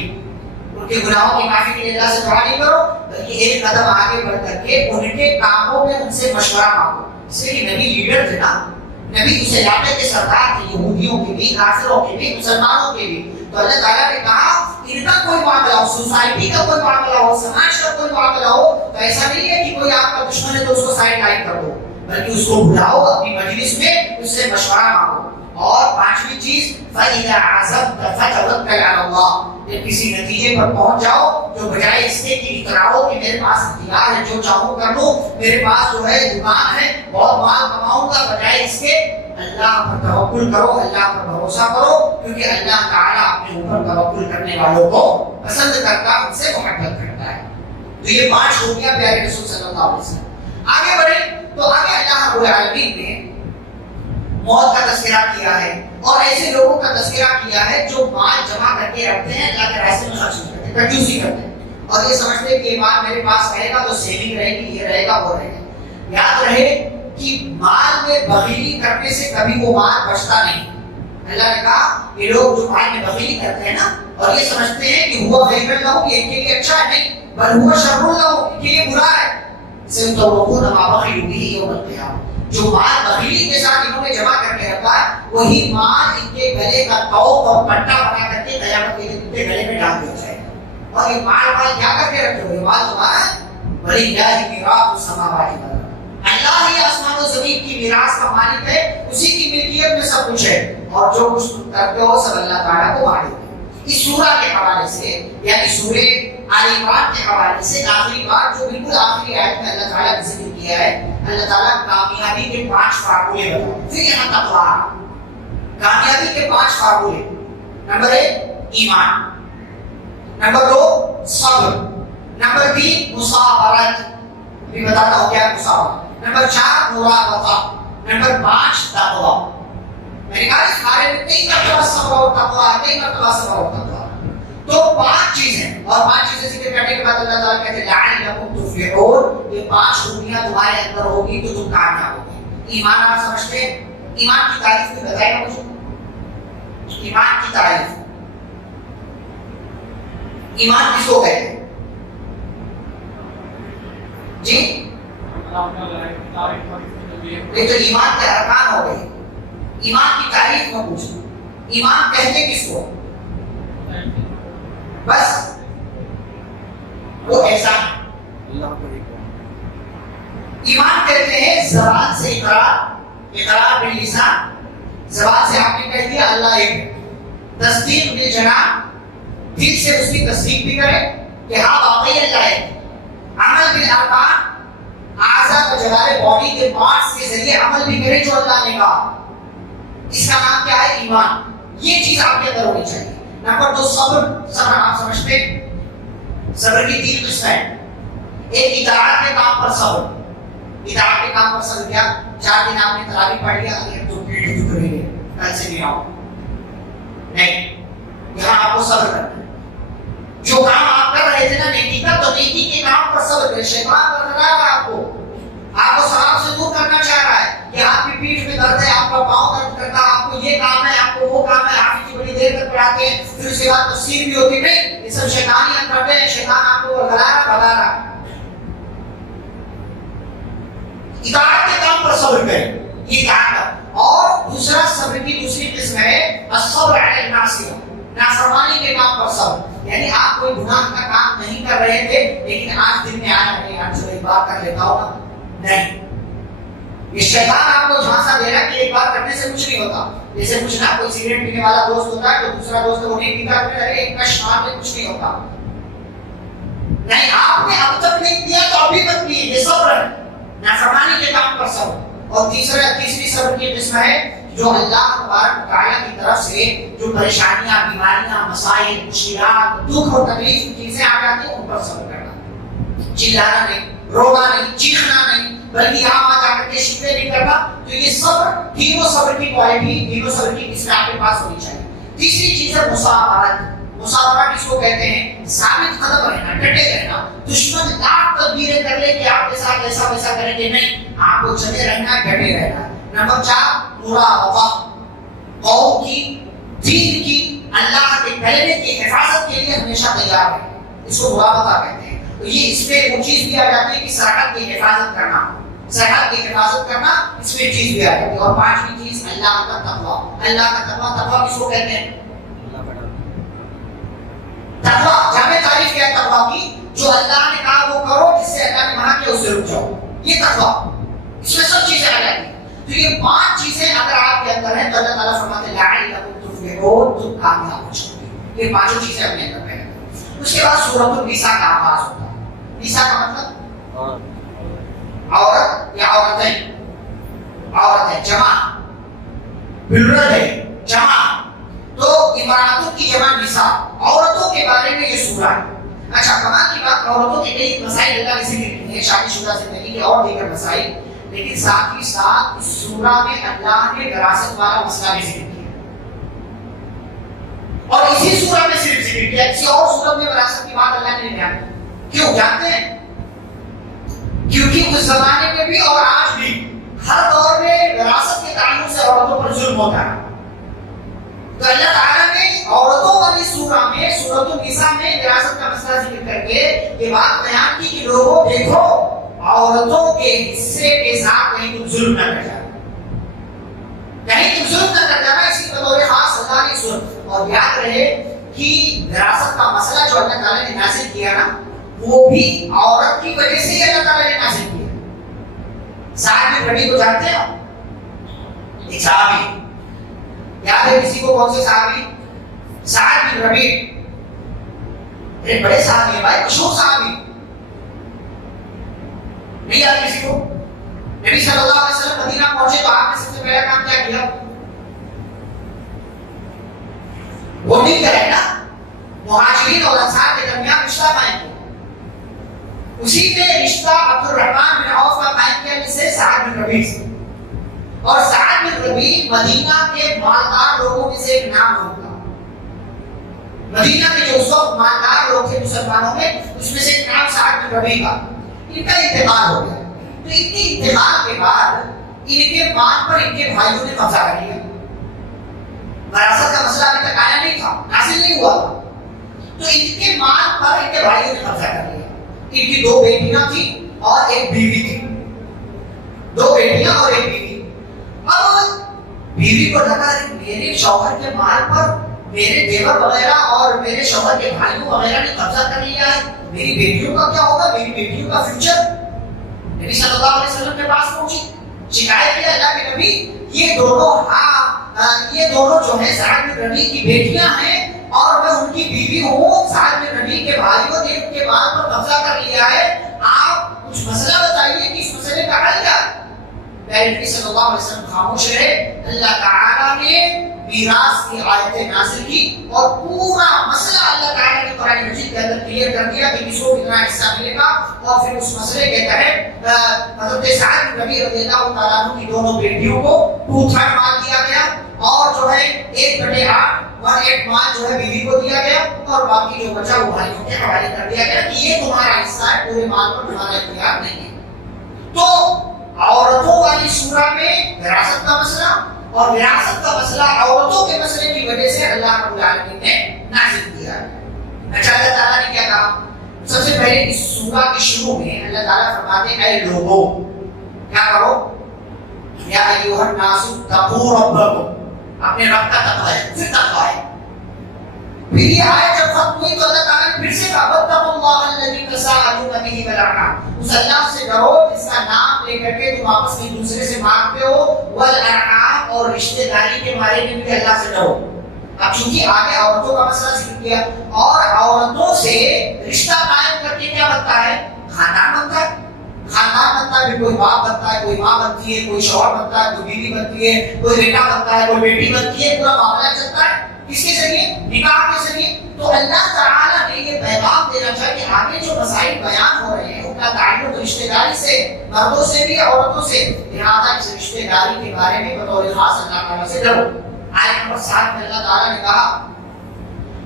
ان کے گناہوں کی معافی کے لیے اللہ سے دعا نہیں کرو بلکہ ایک قدم آگے بڑھ کر کے ان کے کاموں میں ان سے مشورہ مانگو، اس لیے کہ نبی لیڈر تھے نا، نبی اس علاقے کے سردار تھے، یہودیوں کے بھی، کافروں کے بھی، مسلمانوں کے بھی، تو اللہ تعالیٰ نے کہا ان کا کوئی معاملہ ہو، سوسائٹی کا کوئی معاملہ ہو، سماج کا کوئی معاملہ ہو، تو ایسا نہیں ہے کہ کوئی آپ کا دشمن ہے تو اس کو سائڈ لائن کر دو، بلکہ اس کو بلاؤ اپنی مجلس میں، اس سے مشورہ مانگو۔ اور پانچویں چیز فَإِذَا عَزَمْتَ فَتَوَكَّلْ عَلَى اللَّهِ، جب کسی نتیجے پر پہنچ جاؤ جو بجائے اس کے کہ اتراؤ کہ میرے پاس اختیار ہے جو چاہوں کر لوں، میرے پاس جو ہے دکان ہے بہت مال کماؤں گا، بجائے اس کے اللہ پر توکل کرو، اللہ پر بھروسہ کرو، کیونکہ اللہ تعالیٰ اپنے اوپر توکل کرنے والوں کو پسند کرتا ہے، ان سے محبت کرتا ہے۔ تو یہ 5 خوبیاں پیارے رسول صلی اللہ علیہ وسلم۔ آگے بڑھے تو آگے اللہ رب العالمین نے موت کا تذکرہ کیا ہے اور ایسے لوگوں کا تذکرہ کیا ہے جو مال جمع کر کے رکھتے ہیں، اللہ کے راستے میں خرچ نہیں کرتے، کنجوسی کرتے ہیں، اور یہ سمجھتے کہ یہ مال میرے پاس رہے گا تو سیونگ رہے گی، یہ رہے گا وہ رہے گا۔ یاد رہے کہ مال میں بخیلی کرنے سے کبھی وہ مال بچتا نہیں۔ اللہ نے کہا یہ لوگ جو مال میں بخیلی کرتے ہیں نا اور یہ سمجھتے ہیں کہ ہوا خیر لہو کہ ان کے لیے اچھا ہے، نہیں بل ہوا شر لہو ان کے لیے برا ہے۔ اسے توقون ما بخلوا به یوم القیامہ، جو مال بخیلی کے ساتھ انہوں نے جمع کر کے رکھا ہے وہی مال ان کے گلے کا توق اور پٹا بنا کر کے قیامت کے دن ان کے گلے میں ڈال دیا جائے گا۔ اور یہ مال کیا کر کے رکھے ہوئے؟ مال تمہارا وَلِلَّهِ مِيرَاثُ السَّمَاوَاتِ وَالْأَرْضِ، اللہ ہی آسمان و زمین کی میراث کا مالک ہے، اسی کی ملکیت میں سب کچھ ہے، اور جو کچھ تم کرتے ہو سب اللہ تعالیٰ کو مالک ہے۔ اس سورہ کے حوالے سے یعنی سورہ آل عمران کے حوالے سے آخری بات جو بالکل آخری آیت میں اللہ تعالیٰ نے ذکر کیا ہے، اللہ تعالیٰ کامیابی کے 5 فارمولے بتاتے ہیں۔ پھر یہاں تقویٰ، کامیابی کے 5 فارمولے۔ نمبر 1 ایمان، نمبر 2 صبر، نمبر 3 مصابرت، ابھی بتاتا ہوں کیا ہے مصابرت، نمبر 4 مرابطہ، نمبر 5 تقویٰ۔ میں نے کہا اس بارے میں کئی مرتبہ صبر اور تقویٰ، کئی مرتبہ صبر اور تقویٰ، تو 5 چیزیں، اور 5 چیزیں ذکر کرنے کے بعد اللہ تعالیٰ کہتے ہیں لعلکم تفلحون، یہ 5 خوبیاں تمہارے اندر ہوگی تو تم کامیاب ہوگے۔ ایمان آپ سمجھتے ہیں؟ ایمان کی تعریف بھی بتائے گا مجھے، ایمان کی تعریف، ایمان کس کو کہتے ہیں جی؟ یہ تو ایمان کے ارکان ہو گئے، ایمان کی تعریف میں پوچھوں، ایمان کہتے کس کو؟ بس وہ احسان، ایمان کہتے ہیں زبان سے اقرار باللسان، زبان سے آپ نے کہہ دیا اللہ ایک، تصدیق بالجنان، دل سے اس کی تصدیق بھی کرے کہ ہاں واقعی اللہ ہے، عمل بالارکان، اعضاء و جوارح باڈی کے پارٹس کے ذریعے عمل بھی کرے جو اللہ نے کہا، اس کا نام کیا ہے؟ ایمان۔ یہ چیز آپ کے اندر ہونی چاہیے۔ نمبر 2 صبر، صبر آپ سمجھتے ہیں؟ صبر کی 3 قسمیں، ایک اطاعت کے کام پر صبر، اطاعت کے کام پر صبر کیا؟ 4 دن آپ نے تراویح پڑھ لیا، تو پیٹ دکھ رہی ہے کل سے نہیں آؤ، نہیں، یہاں آپ کو صبر کرنا ہے۔ جو کام آپ کر رہے تھے نا نیکی کا، تو نیکی کے کام پر صبر کریں۔ شیطان بن رہا ہے آپ کو ثواب سے دور کرنا چاہ رہا ہے کہ آپ کی پیٹھ میں درد ہے، آپ کا پاؤں درد کرتا ہے، آپ کو یہ کام ہے، آپ کو وہ کام ہے، آپ کی بڑی دیر تک پڑھاتے ہیں، پھر اس کے بعد تفسیر بھی ہوتی نہیں، یہ سب شیطانی ہم کرتے ہیں، شیطان آپ کو بھگا رہا۔ اطاعت کے کام پر صبر کریں، یہ اطاعت۔ اور دوسرا صبر کی دوسری قسم ہے الصبر علی المعصیہ، نافرمانی کے کام پر صبر، یعنی آپ کوئی گناہ کا کام نہیں کر رہے تھے لیکن آج دل میں آیا نہیں آج چلو ایک بار کر لیتا ہوں نا، نہیں، یہ شیطان آپ کو جھانسا دے رہا ہے کہ ایک بار کرنے سے کچھ نہیں ہوتا۔ جیسے کچھ نہ کوئی سگریٹ پینے والا دوست ہوتا ہے تو دوسرا دوست وہ نہیں پیتا، ایک کش مار میں کچھ نہیں ہوتا، نہیں، آپ نے اب تک نہیں کیا تو ابھی مت کیجیے، یہ صبر ہے، نافرمانی کے کام پر صبر۔ اور تیسری صبر کی قسم ہے جو اللہ تبارک و تعالیٰ کی طرف سے جو پریشانیاں، بیماریاں، مسائل، مشکلات، دکھ اور تکلیف کی چیزیں آ جاتی ہیں ان پر صبر کرنا، چلانا نہیں، رونا نہیں، چیخنا نہیں، بلکہ یہاں آ جا کر کے شکوے نہیں کرنا۔ تو یہ صبر، تینوں صبر کی کوالٹی، تینوں صبر کی قسمیں آپ کے پاس ہونی چاہیے۔ تیسری چیز ہے مصابرت۔ مصابرت کس کو کہتے ہیں؟ ثابت قدم رہنا، ڈٹے رہنا، دشمن لاکھ تدبیریں کر لے کہ آپ کے ساتھ ایسا ویسا کریں گے، نہیں، آپ کو جمے رہنا ہے، ڈٹے رہنا۔ نمبر 4 مرابطہ، قوم کی، دین کی، اللہ کے کلمے کی حفاظت کے لیے ہمیشہ تیار ہے، اس کو مرابطہ کہتے ہیں۔ تو یہ اس میں وہ چیز بھی آ جاتی ہے کہ صحت کی حفاظت کرنا، صحت کی حفاظت کرنا، اس میں چیز بھی آ جاتی ہے۔ اور 5ویں چیز اللہ کا تقویٰ، اللہ کا تقویٰ، تقویٰ کس کو کہتے ہیں؟ تقویٰ جامع تعریف کیا ہے تقویٰ کی؟ جو اللہ نے کہا وہ کرو، جس سے اللہ نے منع کیا اس سے رک جاؤ، یہ تقویٰ، اس میں سب چیزیں آ جاتی ہیں۔ تو یہ 5 چیزیں اگر آپ کے اندر ہیں تو اللہ تعالیٰ فرماتے ہیں لعلکم تفلحون، تم کامیاب ہو جاؤ گے۔ یہ 5 چیزیں اپنے اندر پہلے۔ اس کے بعد سورۃ النساء کا آغاز ہوتا ہے۔ نساء کا مطلب عورت یا عورتیں، عورتیں جمع، پلورل ہے، جمع، تو امراتوں کی جمع نساء، عورتوں کے بارے میں یہ سورہ ہے۔ اچھا، کمال کی بات، عورتوں کے کئی مسائل اللہ نے ذکر کیے ہیں، شادی شدہ زندگی کے اور دیگر مسائل، لیکن ساتھ ہی ساتھ اس سورہ میں اللہ نے وراثت والا مسئلہ بھی ذکر کیا، اور اسی سورہ میں صرف ذکر کیا، کسی اور سورہ میں وراثت کی بات اللہ نے نہیں کی۔ کیوں جانتے ہیں؟ کیونکہ اس زمانے میں بھی اور آج بھی ہر دور میں وراثت کے تعلق سے عورتوں پر ظلم ہوتا ہے. تو اللہ تعالیٰ نے عورتوں والی سورہ میں سورۃ النساء میں وراثت کا مسئلہ ذکر کر کے یہ بات بیان کی کہ لوگوں دیکھو عورتوں کے حصے کے ساتھ کہیں تم ظلم نہ کر جانا، کہیں تم ظلم نہ کر جانا. اسی بطور خاص اللہ نے سن. اور یاد رہے کہ وراثت کا مسئلہ جو اللہ تعالیٰ نے نازل کیا نا وہ بھی عورت کی وجہ سے ہی اللہ تعالیٰ نے نازل کیا. سعد بن ربیع کو جانتے ہو؟ ایک صحابی، یاد ہے کسی کو کون سے صحابی؟ سعد بن ربیع. ایک بڑے صحابی ہیں بھائی، مشہور صحابی. نہیں یاد کسی کو؟ نبی صلی اللہ علیہ وسلم مدینہ پہنچے تو آپ نے سب سے پہلا کام کیا کیا؟ وہ مل کر ہے نا مہاجرین اور انصار کے درمیان رشتہ قائم کیا. اسی نے رشتہ عبد الرحمن بن عوف کا قائم کیا جس سے سعد بن ربیع سے. اور سعد بن ربیع مدینہ کے مالدار لوگوں میں سے ایک نام ہوگا. مدینہ کے جو اس وقت مالدار لوگ تھے مسلمانوں میں اس میں سے ایک نام سعد بن ربیع کا. ان کا انتقال ہو گیا. تو ان کے انتقال کے بعد ان کے مال پر ان کے بھائیوں نے قبضہ کر لیا. وراثت کا مسئلہ ابھی تک آیا نہیں تھا، حاصل نہیں ہوا تھا. تو ان کے مال پر ان کے بھائیوں نے قبضہ کر لیا. ان کی 2 بیٹیاں تھیں اور ایک بیوی تھی. 2 بیٹیاں اور ایک بیوی. اب بیوی کو لگا میرے شوہر کے مال پر میرے دیور وغیرہ اور میرے شوہر کے بھائیوں وغیرہ نے قبضہ کر لیا ہے، میری بیٹیوں کا کیا ہوگا، میری بیٹیوں کا فیوچر. نبی صلی اللہ علیہ وسلم کے پاس پہنچی، شکایت کیا اللہ کے نبی یہ دونوں جو ہیں سعد بن ربیع کی بیٹیاں ہیں اور میں ان کی بیوی ہوں. سعد بن ربیع کے بھائیوں نے ان کے مال پر قبضہ کر لیا ہے، آپ کچھ مسئلہ بتائیے کہ اس مسئلے کا حل کیا ہے. پہلے نبی صلی اللہ علیہ وسلم خاموش رہے. اللہ تعالیٰ نے میراث کی آیتیں نازل کی اور پورا مسئلہ اللہ تعالیٰ نے قرآن مجید کے اندر کلیئر کر دیا کہ کس کو کتنا حصہ ملے گا. اور پھر اس مسئلے کے تحت حضرت سعد بن ربیع رضی اللہ تعالیٰ عنہ کی دونوں بیٹیوں کو 2/3 مال دیا گیا اور جو ہے 1/8 1/8 مال جو ہے بیوی کو دیا گیا اور باقی جو بچا وہ بھائیوں کے حوالے کر دیا گیا کہ یہ تمہارا حصہ ہے، پورے مال پر تمہارا اختیار نہیں ہے. تو عورتوں والی سورہ میں وراثت کا مسئلہ اور وراثت کا مسئلہ عورتوں کے مسئلے کی وجہ سے اللہ رب العالمین نے نازل کیا. اچھا اللہ تعالیٰ نے کیا کہا؟ سب سے پہلے اس سورہ کے شروع میں اللہ تعالیٰ فرماتے ہیں اے لوگوں کیا کرو، یا ایھا الناس اتقوا ربکم، اپنے رب کا تقوی ہے، پھر تقوی ہے. پھر یہ آیت جب ختم ہوئی تو اللہ تعالیٰ نے پھر سے کہا واتقوا اللہ الذی تساءلون بہ والارحام، اس اللہ سے ڈرو جس کا نام لے کر کے تم آپس میں ایک دوسرے سے مانگتے ہو، والارحام اور رشتہ داری کے بارے میں بھی اللہ سے ڈرو. اب چونکہ آگے عورتوں کا مسئلہ ذکر کیا اور عورتوں سے رشتہ قائم کر کے کیا بنتا ہے؟ خاندان بنتا ہے. خاندان بنتا ہے، کوئی باپ بنتا ہے، کوئی ماں بنتی ہے، کوئی شوہر بنتا ہے، کوئی بیوی بنتی ہے، کوئی بیٹا بنتا ہے، کوئی بیٹی بنتی ہے. پورا معاملہ چلتا ہے کس کے ذریعے؟ نکاح کے ذریعے. تو اللہ تعالیٰ نے یہ پیغام دینا چاہے کہ آگے جو مسائل بیان ہو رہے ہیں ان کا تعلق رشتہ داری سے، مردوں سے بھی عورتوں سے، لہٰذا اس رشتہ داری کے بارے میں بطور خاص اللہ تعالیٰ سے ڈرو. آیت نمبر 7 میں اللہ تعالیٰ نے کہا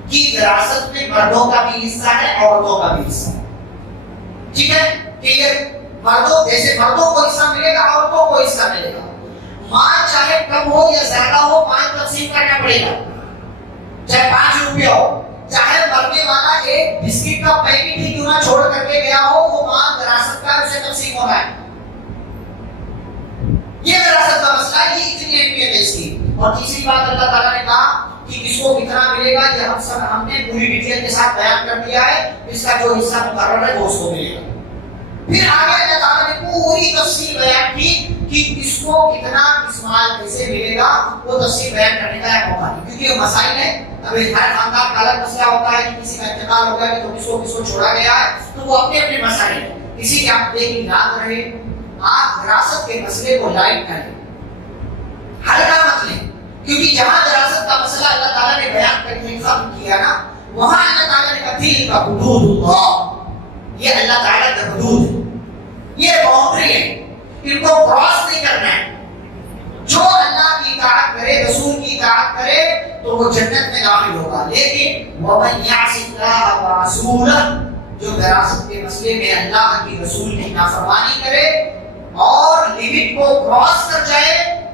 کہ وراثت میں مردوں کا بھی حصہ ہے، عورتوں کا بھی حصہ ہے. ٹھیک ہے کلیئر؟ مردوں جیسے مردوں کو حصہ ملے گا، عورتوں کو حصہ ملے گا. مال چاہے کم ہو یا زیادہ ہو مال تقسیم کرنا پڑے گا، چاہے 5 روپیہ ہو، چاہے مرنے والا ایک بسکٹ کا پیکٹ ہی کیوں نہ چھوڑ کر کے گیا ہو، وہ مال وراثت کا اسے تقسیم ہونا ہے. یہ وراثت کا مسئلہ ہے، یہ اتنی اہمیت ہے اس کی. اور تیسری بات اللہ تعالیٰ نے کہا کہ کس کو کتنا ملے گا یہ ہم نے پوری ڈیٹیل کے ساتھ بیان کر دیا ہے. اس کا جو حصہ مقرر ہے وہ اس کو ملے گا. پھر آگے اللہ تعالیٰ نے پوری تفصیل بیان کی کہ کس کو کتنا کس مال کیسے ملے گا، وہ تفصیل بیان کرنے کا ایک موقع نہیں، کیونکہ یہ مسائل ہے. اب ہر خاندان کا الگ مسئلہ ہوتا ہے کہ کسی کا انتقال ہو گیا تو کس کو چھوڑا گیا ہے، تو وہ اپنے اپنے مسائل ہیں. اسی کے آپ لیکن یاد رہے آپ وراثت کے مسئلے کو لائٹ کریں، ہلکا مت لیں، کیونکہ جہاں وراثت کا مسئلہ اللہ تعالیٰ نے بیان کر کے ختم کیا نا، وہاں اللہ تعالیٰ نے کہا تلک حدود اللہ، یہ اللہ تعالیٰ کا حدود ہے، یہ باؤنڈری ہے، ان کو کراس نہیں کرنا ہے. جو اللہ کی اطاعت کرے، رسول کی اطاعت کرے تو وہ جنت میں داخل ہوگا. لیکن وَمَن يَعْصِ اللَّهَ وَرَسُولَهُ، جو وراثت کے مسئلے میں اللہ کی رسول کی نافرمانی کرے اور لمٹ کو کراس کر جائے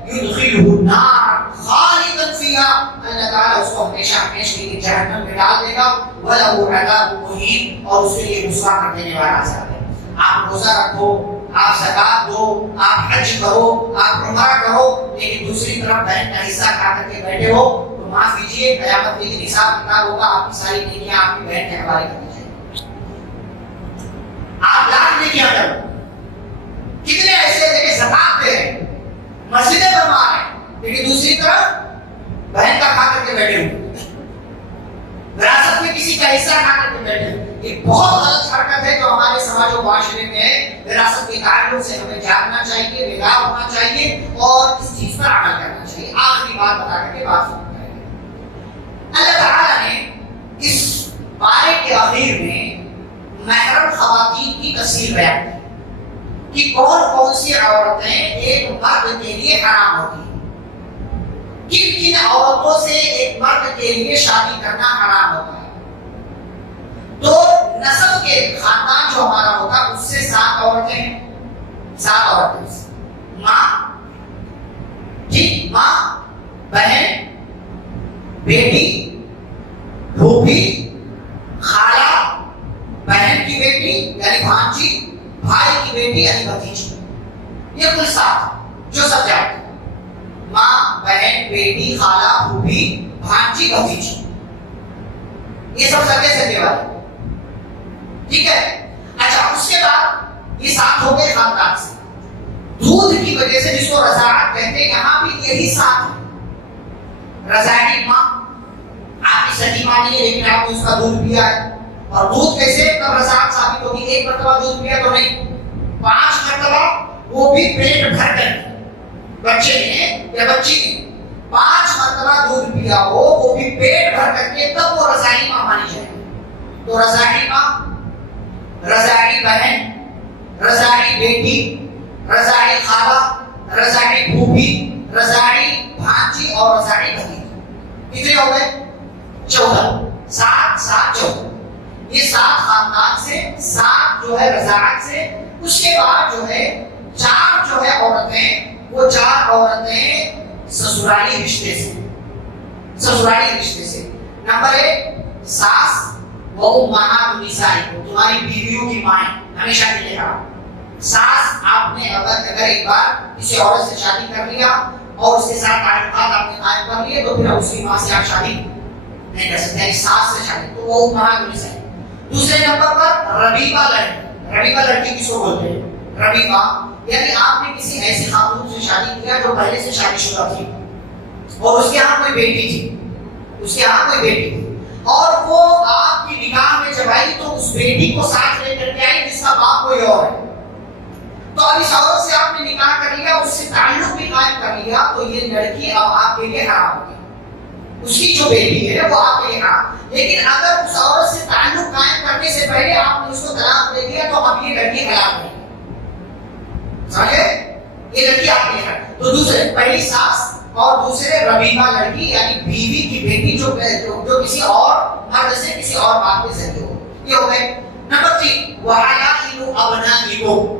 یدخلہ النار خالدا فیہا، اللہ تعالیٰ اس کو ہمیشہ ہمیشہ کے لیے جہنم میں ڈال دے گا، وَلَهُ عَذَابٌ مُهِینٌ، اور اس کے لیے رسوا کر دینے والا عذاب ہے۔ آپ روزہ رکھو، آپ زکات دو، آپ حج کرو، آپ عمرہ کرو، لیکن دوسری طرف بہن کا حصہ کھا کر کے بیٹھے ہو تو معاف کیجیے، قیامت کے دن حساب کتاب ہوگا، آپ کی ساری نیکیاں آپ کی بہن کے حوالے کر دی جائیں گی۔ آپ لاکھ نیکیاں کرو، کتنے ایسے ہیں کہ زکات دے رہے ہیں، مسجدیں بنوا رہے ہیں، لیکن دوسری طرف بہن کا کھا کر کے بیٹھے ہوئے، وراثت میں کسی کا حصہ کھا کر کے بیٹھے ہوئے۔ یہ بہت غلط حرکت ہے جو ہمارے سماج و معاشرے میں ہے۔ وراثت کے تعلق سے ہمیں جاننا چاہیے، بیدار ہونا چاہیے اور اس چیز پر عمل کرنا چاہیے۔ آخری بات بتا کر کے بات ختم کریں گے۔ اللہ تعالیٰ نے اس پارے کے آخر میں محرم خواتین کی تفصیل بیان کی کہ کون کون سی عورتیں ایک مرد کے لیے حرام ہوتی ہیں، کن کن عورتوں سے ایک مرد کے لیے شادی کرنا حرام ہوتا ہے۔ تو نسب کے خاندان جو ہمارا ہوتا ہے اس سے 7 عورتیں ہیں، 7 عورتیں، ماں، ٹھیک، ماں، بہن، بیٹی، پھوپھی، خالہ، بہن کی بیٹی یعنی بھانجی، بھائی کی بیٹی یعنی بھتیجی، یہ کل 7 جو سب جانتے ہیں، ماں، بہن، بیٹی، خالہ، پھوپھی، بھانجی، بھتیجی، یہ سب سگے سگے والے، ٹھیک ہے۔ اچھا، اس کے بعد یہ 7 ہو گئے خاندان سے۔ دودھ کی وجہ سے جس کو رضاعت کہتے ہیں، یہاں بھی یہی 7 ہے۔ رضاعی ماں، آپ کی سچی ماں نہیں ہے لیکن آپ نے اس کا دودھ پیا ہے، اور دودھ کیسے کب رضاعت ثابت ہوگی؟ ایک مرتبہ دودھ پیا تو نہیں، 5 مرتبہ، وہ بھی پیٹ بھر کر، بچے نے یا بچی نے 5 مرتبہ دودھ پیا ہو، وہ بھی پیٹ بھر کر کے، تب وہ رضاعی ماں مانی جائے گی۔ تو رضاعی ماں، رضاعی بہن، رضاعی بیٹی، رضاعی خالہ، رضاعی پھوپھی، رضاعی بھانجی اور رضاعی بھتیجی، کتنے ہو گئے؟ 14، 7 7 14، یہ 7 خاندان سے، 7 جو ہے رضاعت سے۔ اس کے بعد جو ہے 4 جو ہے عورتیں، وہ 4 عورتیں سسرالی رشتے سے، سسرالی رشتے سے۔ نمبر 1 ساس وہ امہات النساء، تمہاری بیویوں کی مائیں، ہمیشہ کے لیے کہا۔ ساس، آپ نے اگر ایک بار کسی عورت سے شادی کر لیا اور اس کے ساتھ تعلقات آپ نے قائم کر لیے تو پھر اس کی ماں سے آپ شادی نہیں کر سکتے، یعنی ساس سے شادی، تو وہ امہات النساء۔ دوسرے نمبر پر ربیبہ لڑکی، ربیبہ لڑکی کس کو بولتے ہیں؟ ربیبہ یعنی آپ نے کسی ایسی خاتون سے شادی کیا جو پہلے سے شادی شدہ تھی اور اس کے یہاں کوئی بیٹی تھی، اس کے یہاں کوئی بیٹی تھی، اور وہ آپ کی نکاح میں جب آئی تو اس بیٹی کو ساتھ لے کر کے آئی جس کا باپ کوئی اور ہے۔ تو اب اس عورت سے آپ نے نکاح کر لیا، اس سے تعلق بھی قائم کر لیا، تو یہ لڑکی اب آپ کے لیے حرام ہوگی، اس کی جو بیٹی ہے وہ آپ کے لیے حرام۔ لیکن اگر اس عورت سے تعلق قائم کرنے سے پہلے آپ نے اس کو طلاق دے دیا تو اب یہ لڑکی حرام ہے، سمجھے؟ یہ لڑکی آپ کے لیے حرام۔ تو دوسرے، پہلی ساس اور دوسرے ربیبہ لڑکی یعنی بیوی کی بیٹی جو کسی اور مرد سے، کسی اور باپ کے ذریعے ہو، یہ ہو گئے۔ نمبر 3 وَحَلَائِلُ أَبْنَائِكُمْ،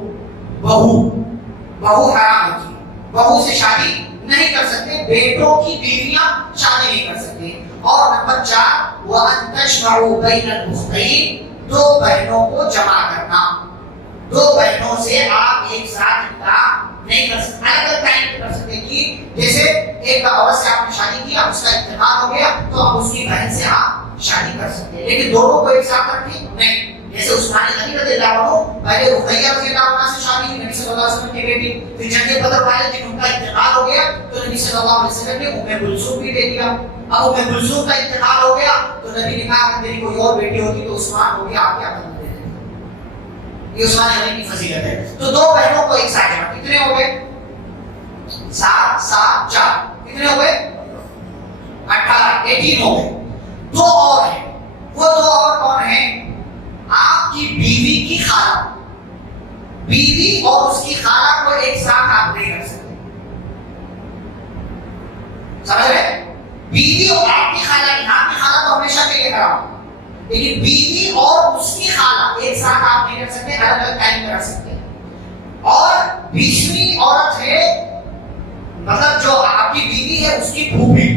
بہو حرام ہوتی ہے، بہو سے شادی نہیں کر سکتے، بیٹوں کی بیویاں شادی نہیں کر سکتے۔ اور نمبر 4 وَأَن تَجْمَعُوا بَيْنَ الْأُخْتَيْنِ، 2 بہنوں کو جمع کرنا، 2 بہنوں سے آپ ایک ساتھ نکاح نہیں کر سکتے، الگ الگ ٹائم پہ کر سکتے کہ جیسے ایک عورت سے آپ نے شادی کیا، اس کا انتقال ہو گیا تو آپ اس کی بہن سے آپ شادی کر سکتے ہیں، لیکن دونوں کو ایک ساتھ رکھیں نہیں۔ جیسے عثمان غنی رضی اللہ عنہ پہلے رقیہ رضی اللہ عنہ سے شادی کی، نبی صلی اللہ علیہ وسلم کی بیٹی، پھر جنگ بدر والے دن ان کا انتقال ہو گیا تو نبی صلی اللہ علیہ وسلم نے ام کلثوم بھی دے دیا۔ اب ام کلثوم کا انتقال ہو گیا تو نبی نے کہا کہ میری کوئی اور بیٹی ہوتی تو عثمان ہو گیا، آپ کیا کرنا دے دیتے۔ یہ عثمان غنی کی فضیلت ہے۔ تو 2 بہنوں کو ایک ساتھ جمع، کتنے ہو گئے؟ 7 7 4، کتنے ہو گئے؟ 18 18 ہو گئے۔ 2 اور ہیں، وہ 2 اور کون ہیں؟ آپ کی بیوی کی خالہ، بیوی اور اس کی خالہ کو ایک ساتھ آپ نہیں رکھ سکتے، سمجھ رہے؟ بیوی اور آپ کی خالہ تو ہمیشہ کے لیے حرام، لیکن بیوی اور اس کی خالہ ایک ساتھ آپ نہیں رکھ سکتے، الگ الگ ٹائم میں رکھ سکتے ہیں. اور 20ویں عورت ہے، مطلب جو آپ کی بیوی ہے اس کی پھوپھی،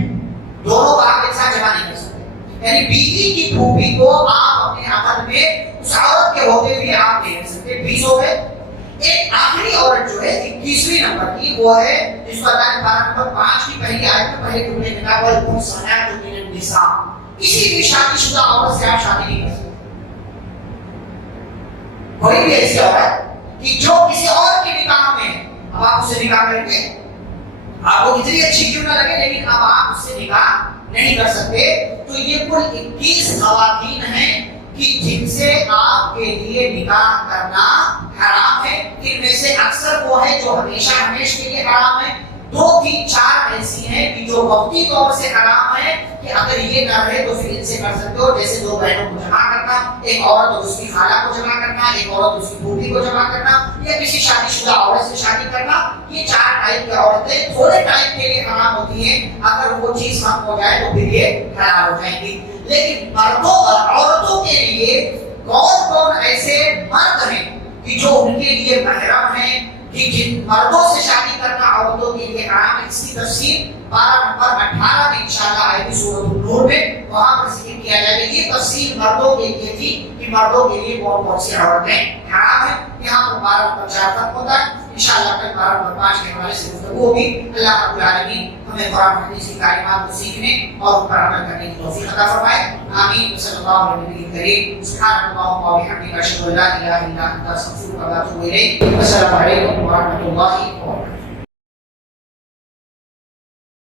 دونوں کو آپ ایک ساتھ جمع نہیں کر سکتے. یعنی بیوی کی پھوپھی کو آپ اپنے عقد میں اس عورت کے ہوتے ہوئے آپ نہیں رکھ سکتے. 20 ہو گئے. ایک آخری عورت جو ہے 21ویں نمبر کی، وہ ہے جس کو اللہ نے پارہ نمبر 5 کی پہلی آیت میں پہلے جملے میں کہا والمحصنات من النساء، کسی بھی شادی شدہ عورت سے آپ شادی نہیں کر سکتے. کوئی بھی ایسی عورت کہ جو کسی اور کے نکاح میں ہے، اب آپ اس سے نکاح کریں گے، آپ کو کتنی اچھی کیوں نہ لگے، لیکن اب آپ اس سے نکاح نہیں کر سکتے. تو یہ کل 21 خواتین ہیں کہ جن سے آپ کے لیے نکاح کرنا حرام ہے. ان میں سے اکثر وہ ہے جو ہمیشہ ہمیشہ کے لیے حرام ہے. 2 3 4 ایسی ہیں کہ جو وقتی طور سے حرام ہے کہ اگر یہ نہ رہے تو پھر ان سے کر سکتے ہو، جیسے 2 بہنوں کو جمع کرنا، ایک عورت اور اس کی خالہ کو جمع کرنا، ایک عورت اس کی پھوپھی کو جمع کرنا، یا کسی شادی شدہ عورت سے شادی کرنا. یہ 4 ٹائپ کی عورتیں تھوڑے ٹائم کے لیے حرام ہوتی ہیں، اگر وہ چیز ختم ہو جائے تو پھر یہ حلال ہو جائیں گی. لیکن مردوں اور عورتوں کے لیے کون کون ایسے مرد ہیں کہ جو ان کے لیے محرم ہیں، کہ جن مردوں سے شادی کرنا عورتوں کے لیے حرام ہے، اس کی تفصیل 12 نمبر 18 میں انشاءاللہ آئے گی سورۃ النور میں، وہاں پر ذکر کیا جائے گا. یہ تفصیل مردوں کے لیے تھی کہ مردوں کے لیے کون کون سی عورتیں حرام ہیں. یہاں پر 12 نمبر 4 تک ہوتا ہے. انشاءاللہ کل 12 نمبر 5 کے حوالے سے گفتگو ہوگی. اللہ رب العالمین ہمیں قرآن و حدیث کی تعلیمات کو سیکھنے اور ان پر عمل کرنے کی توفیق عطا فرمائے. آمین. صلی اللہ علیہ نبی کریم. سبحان اللہ و بحمدہ، اشہد ان لا الہ الا انت، استغفرک و اتوب الیک. السلام علیکم ورحمۃ اللہ وبرکاتہ.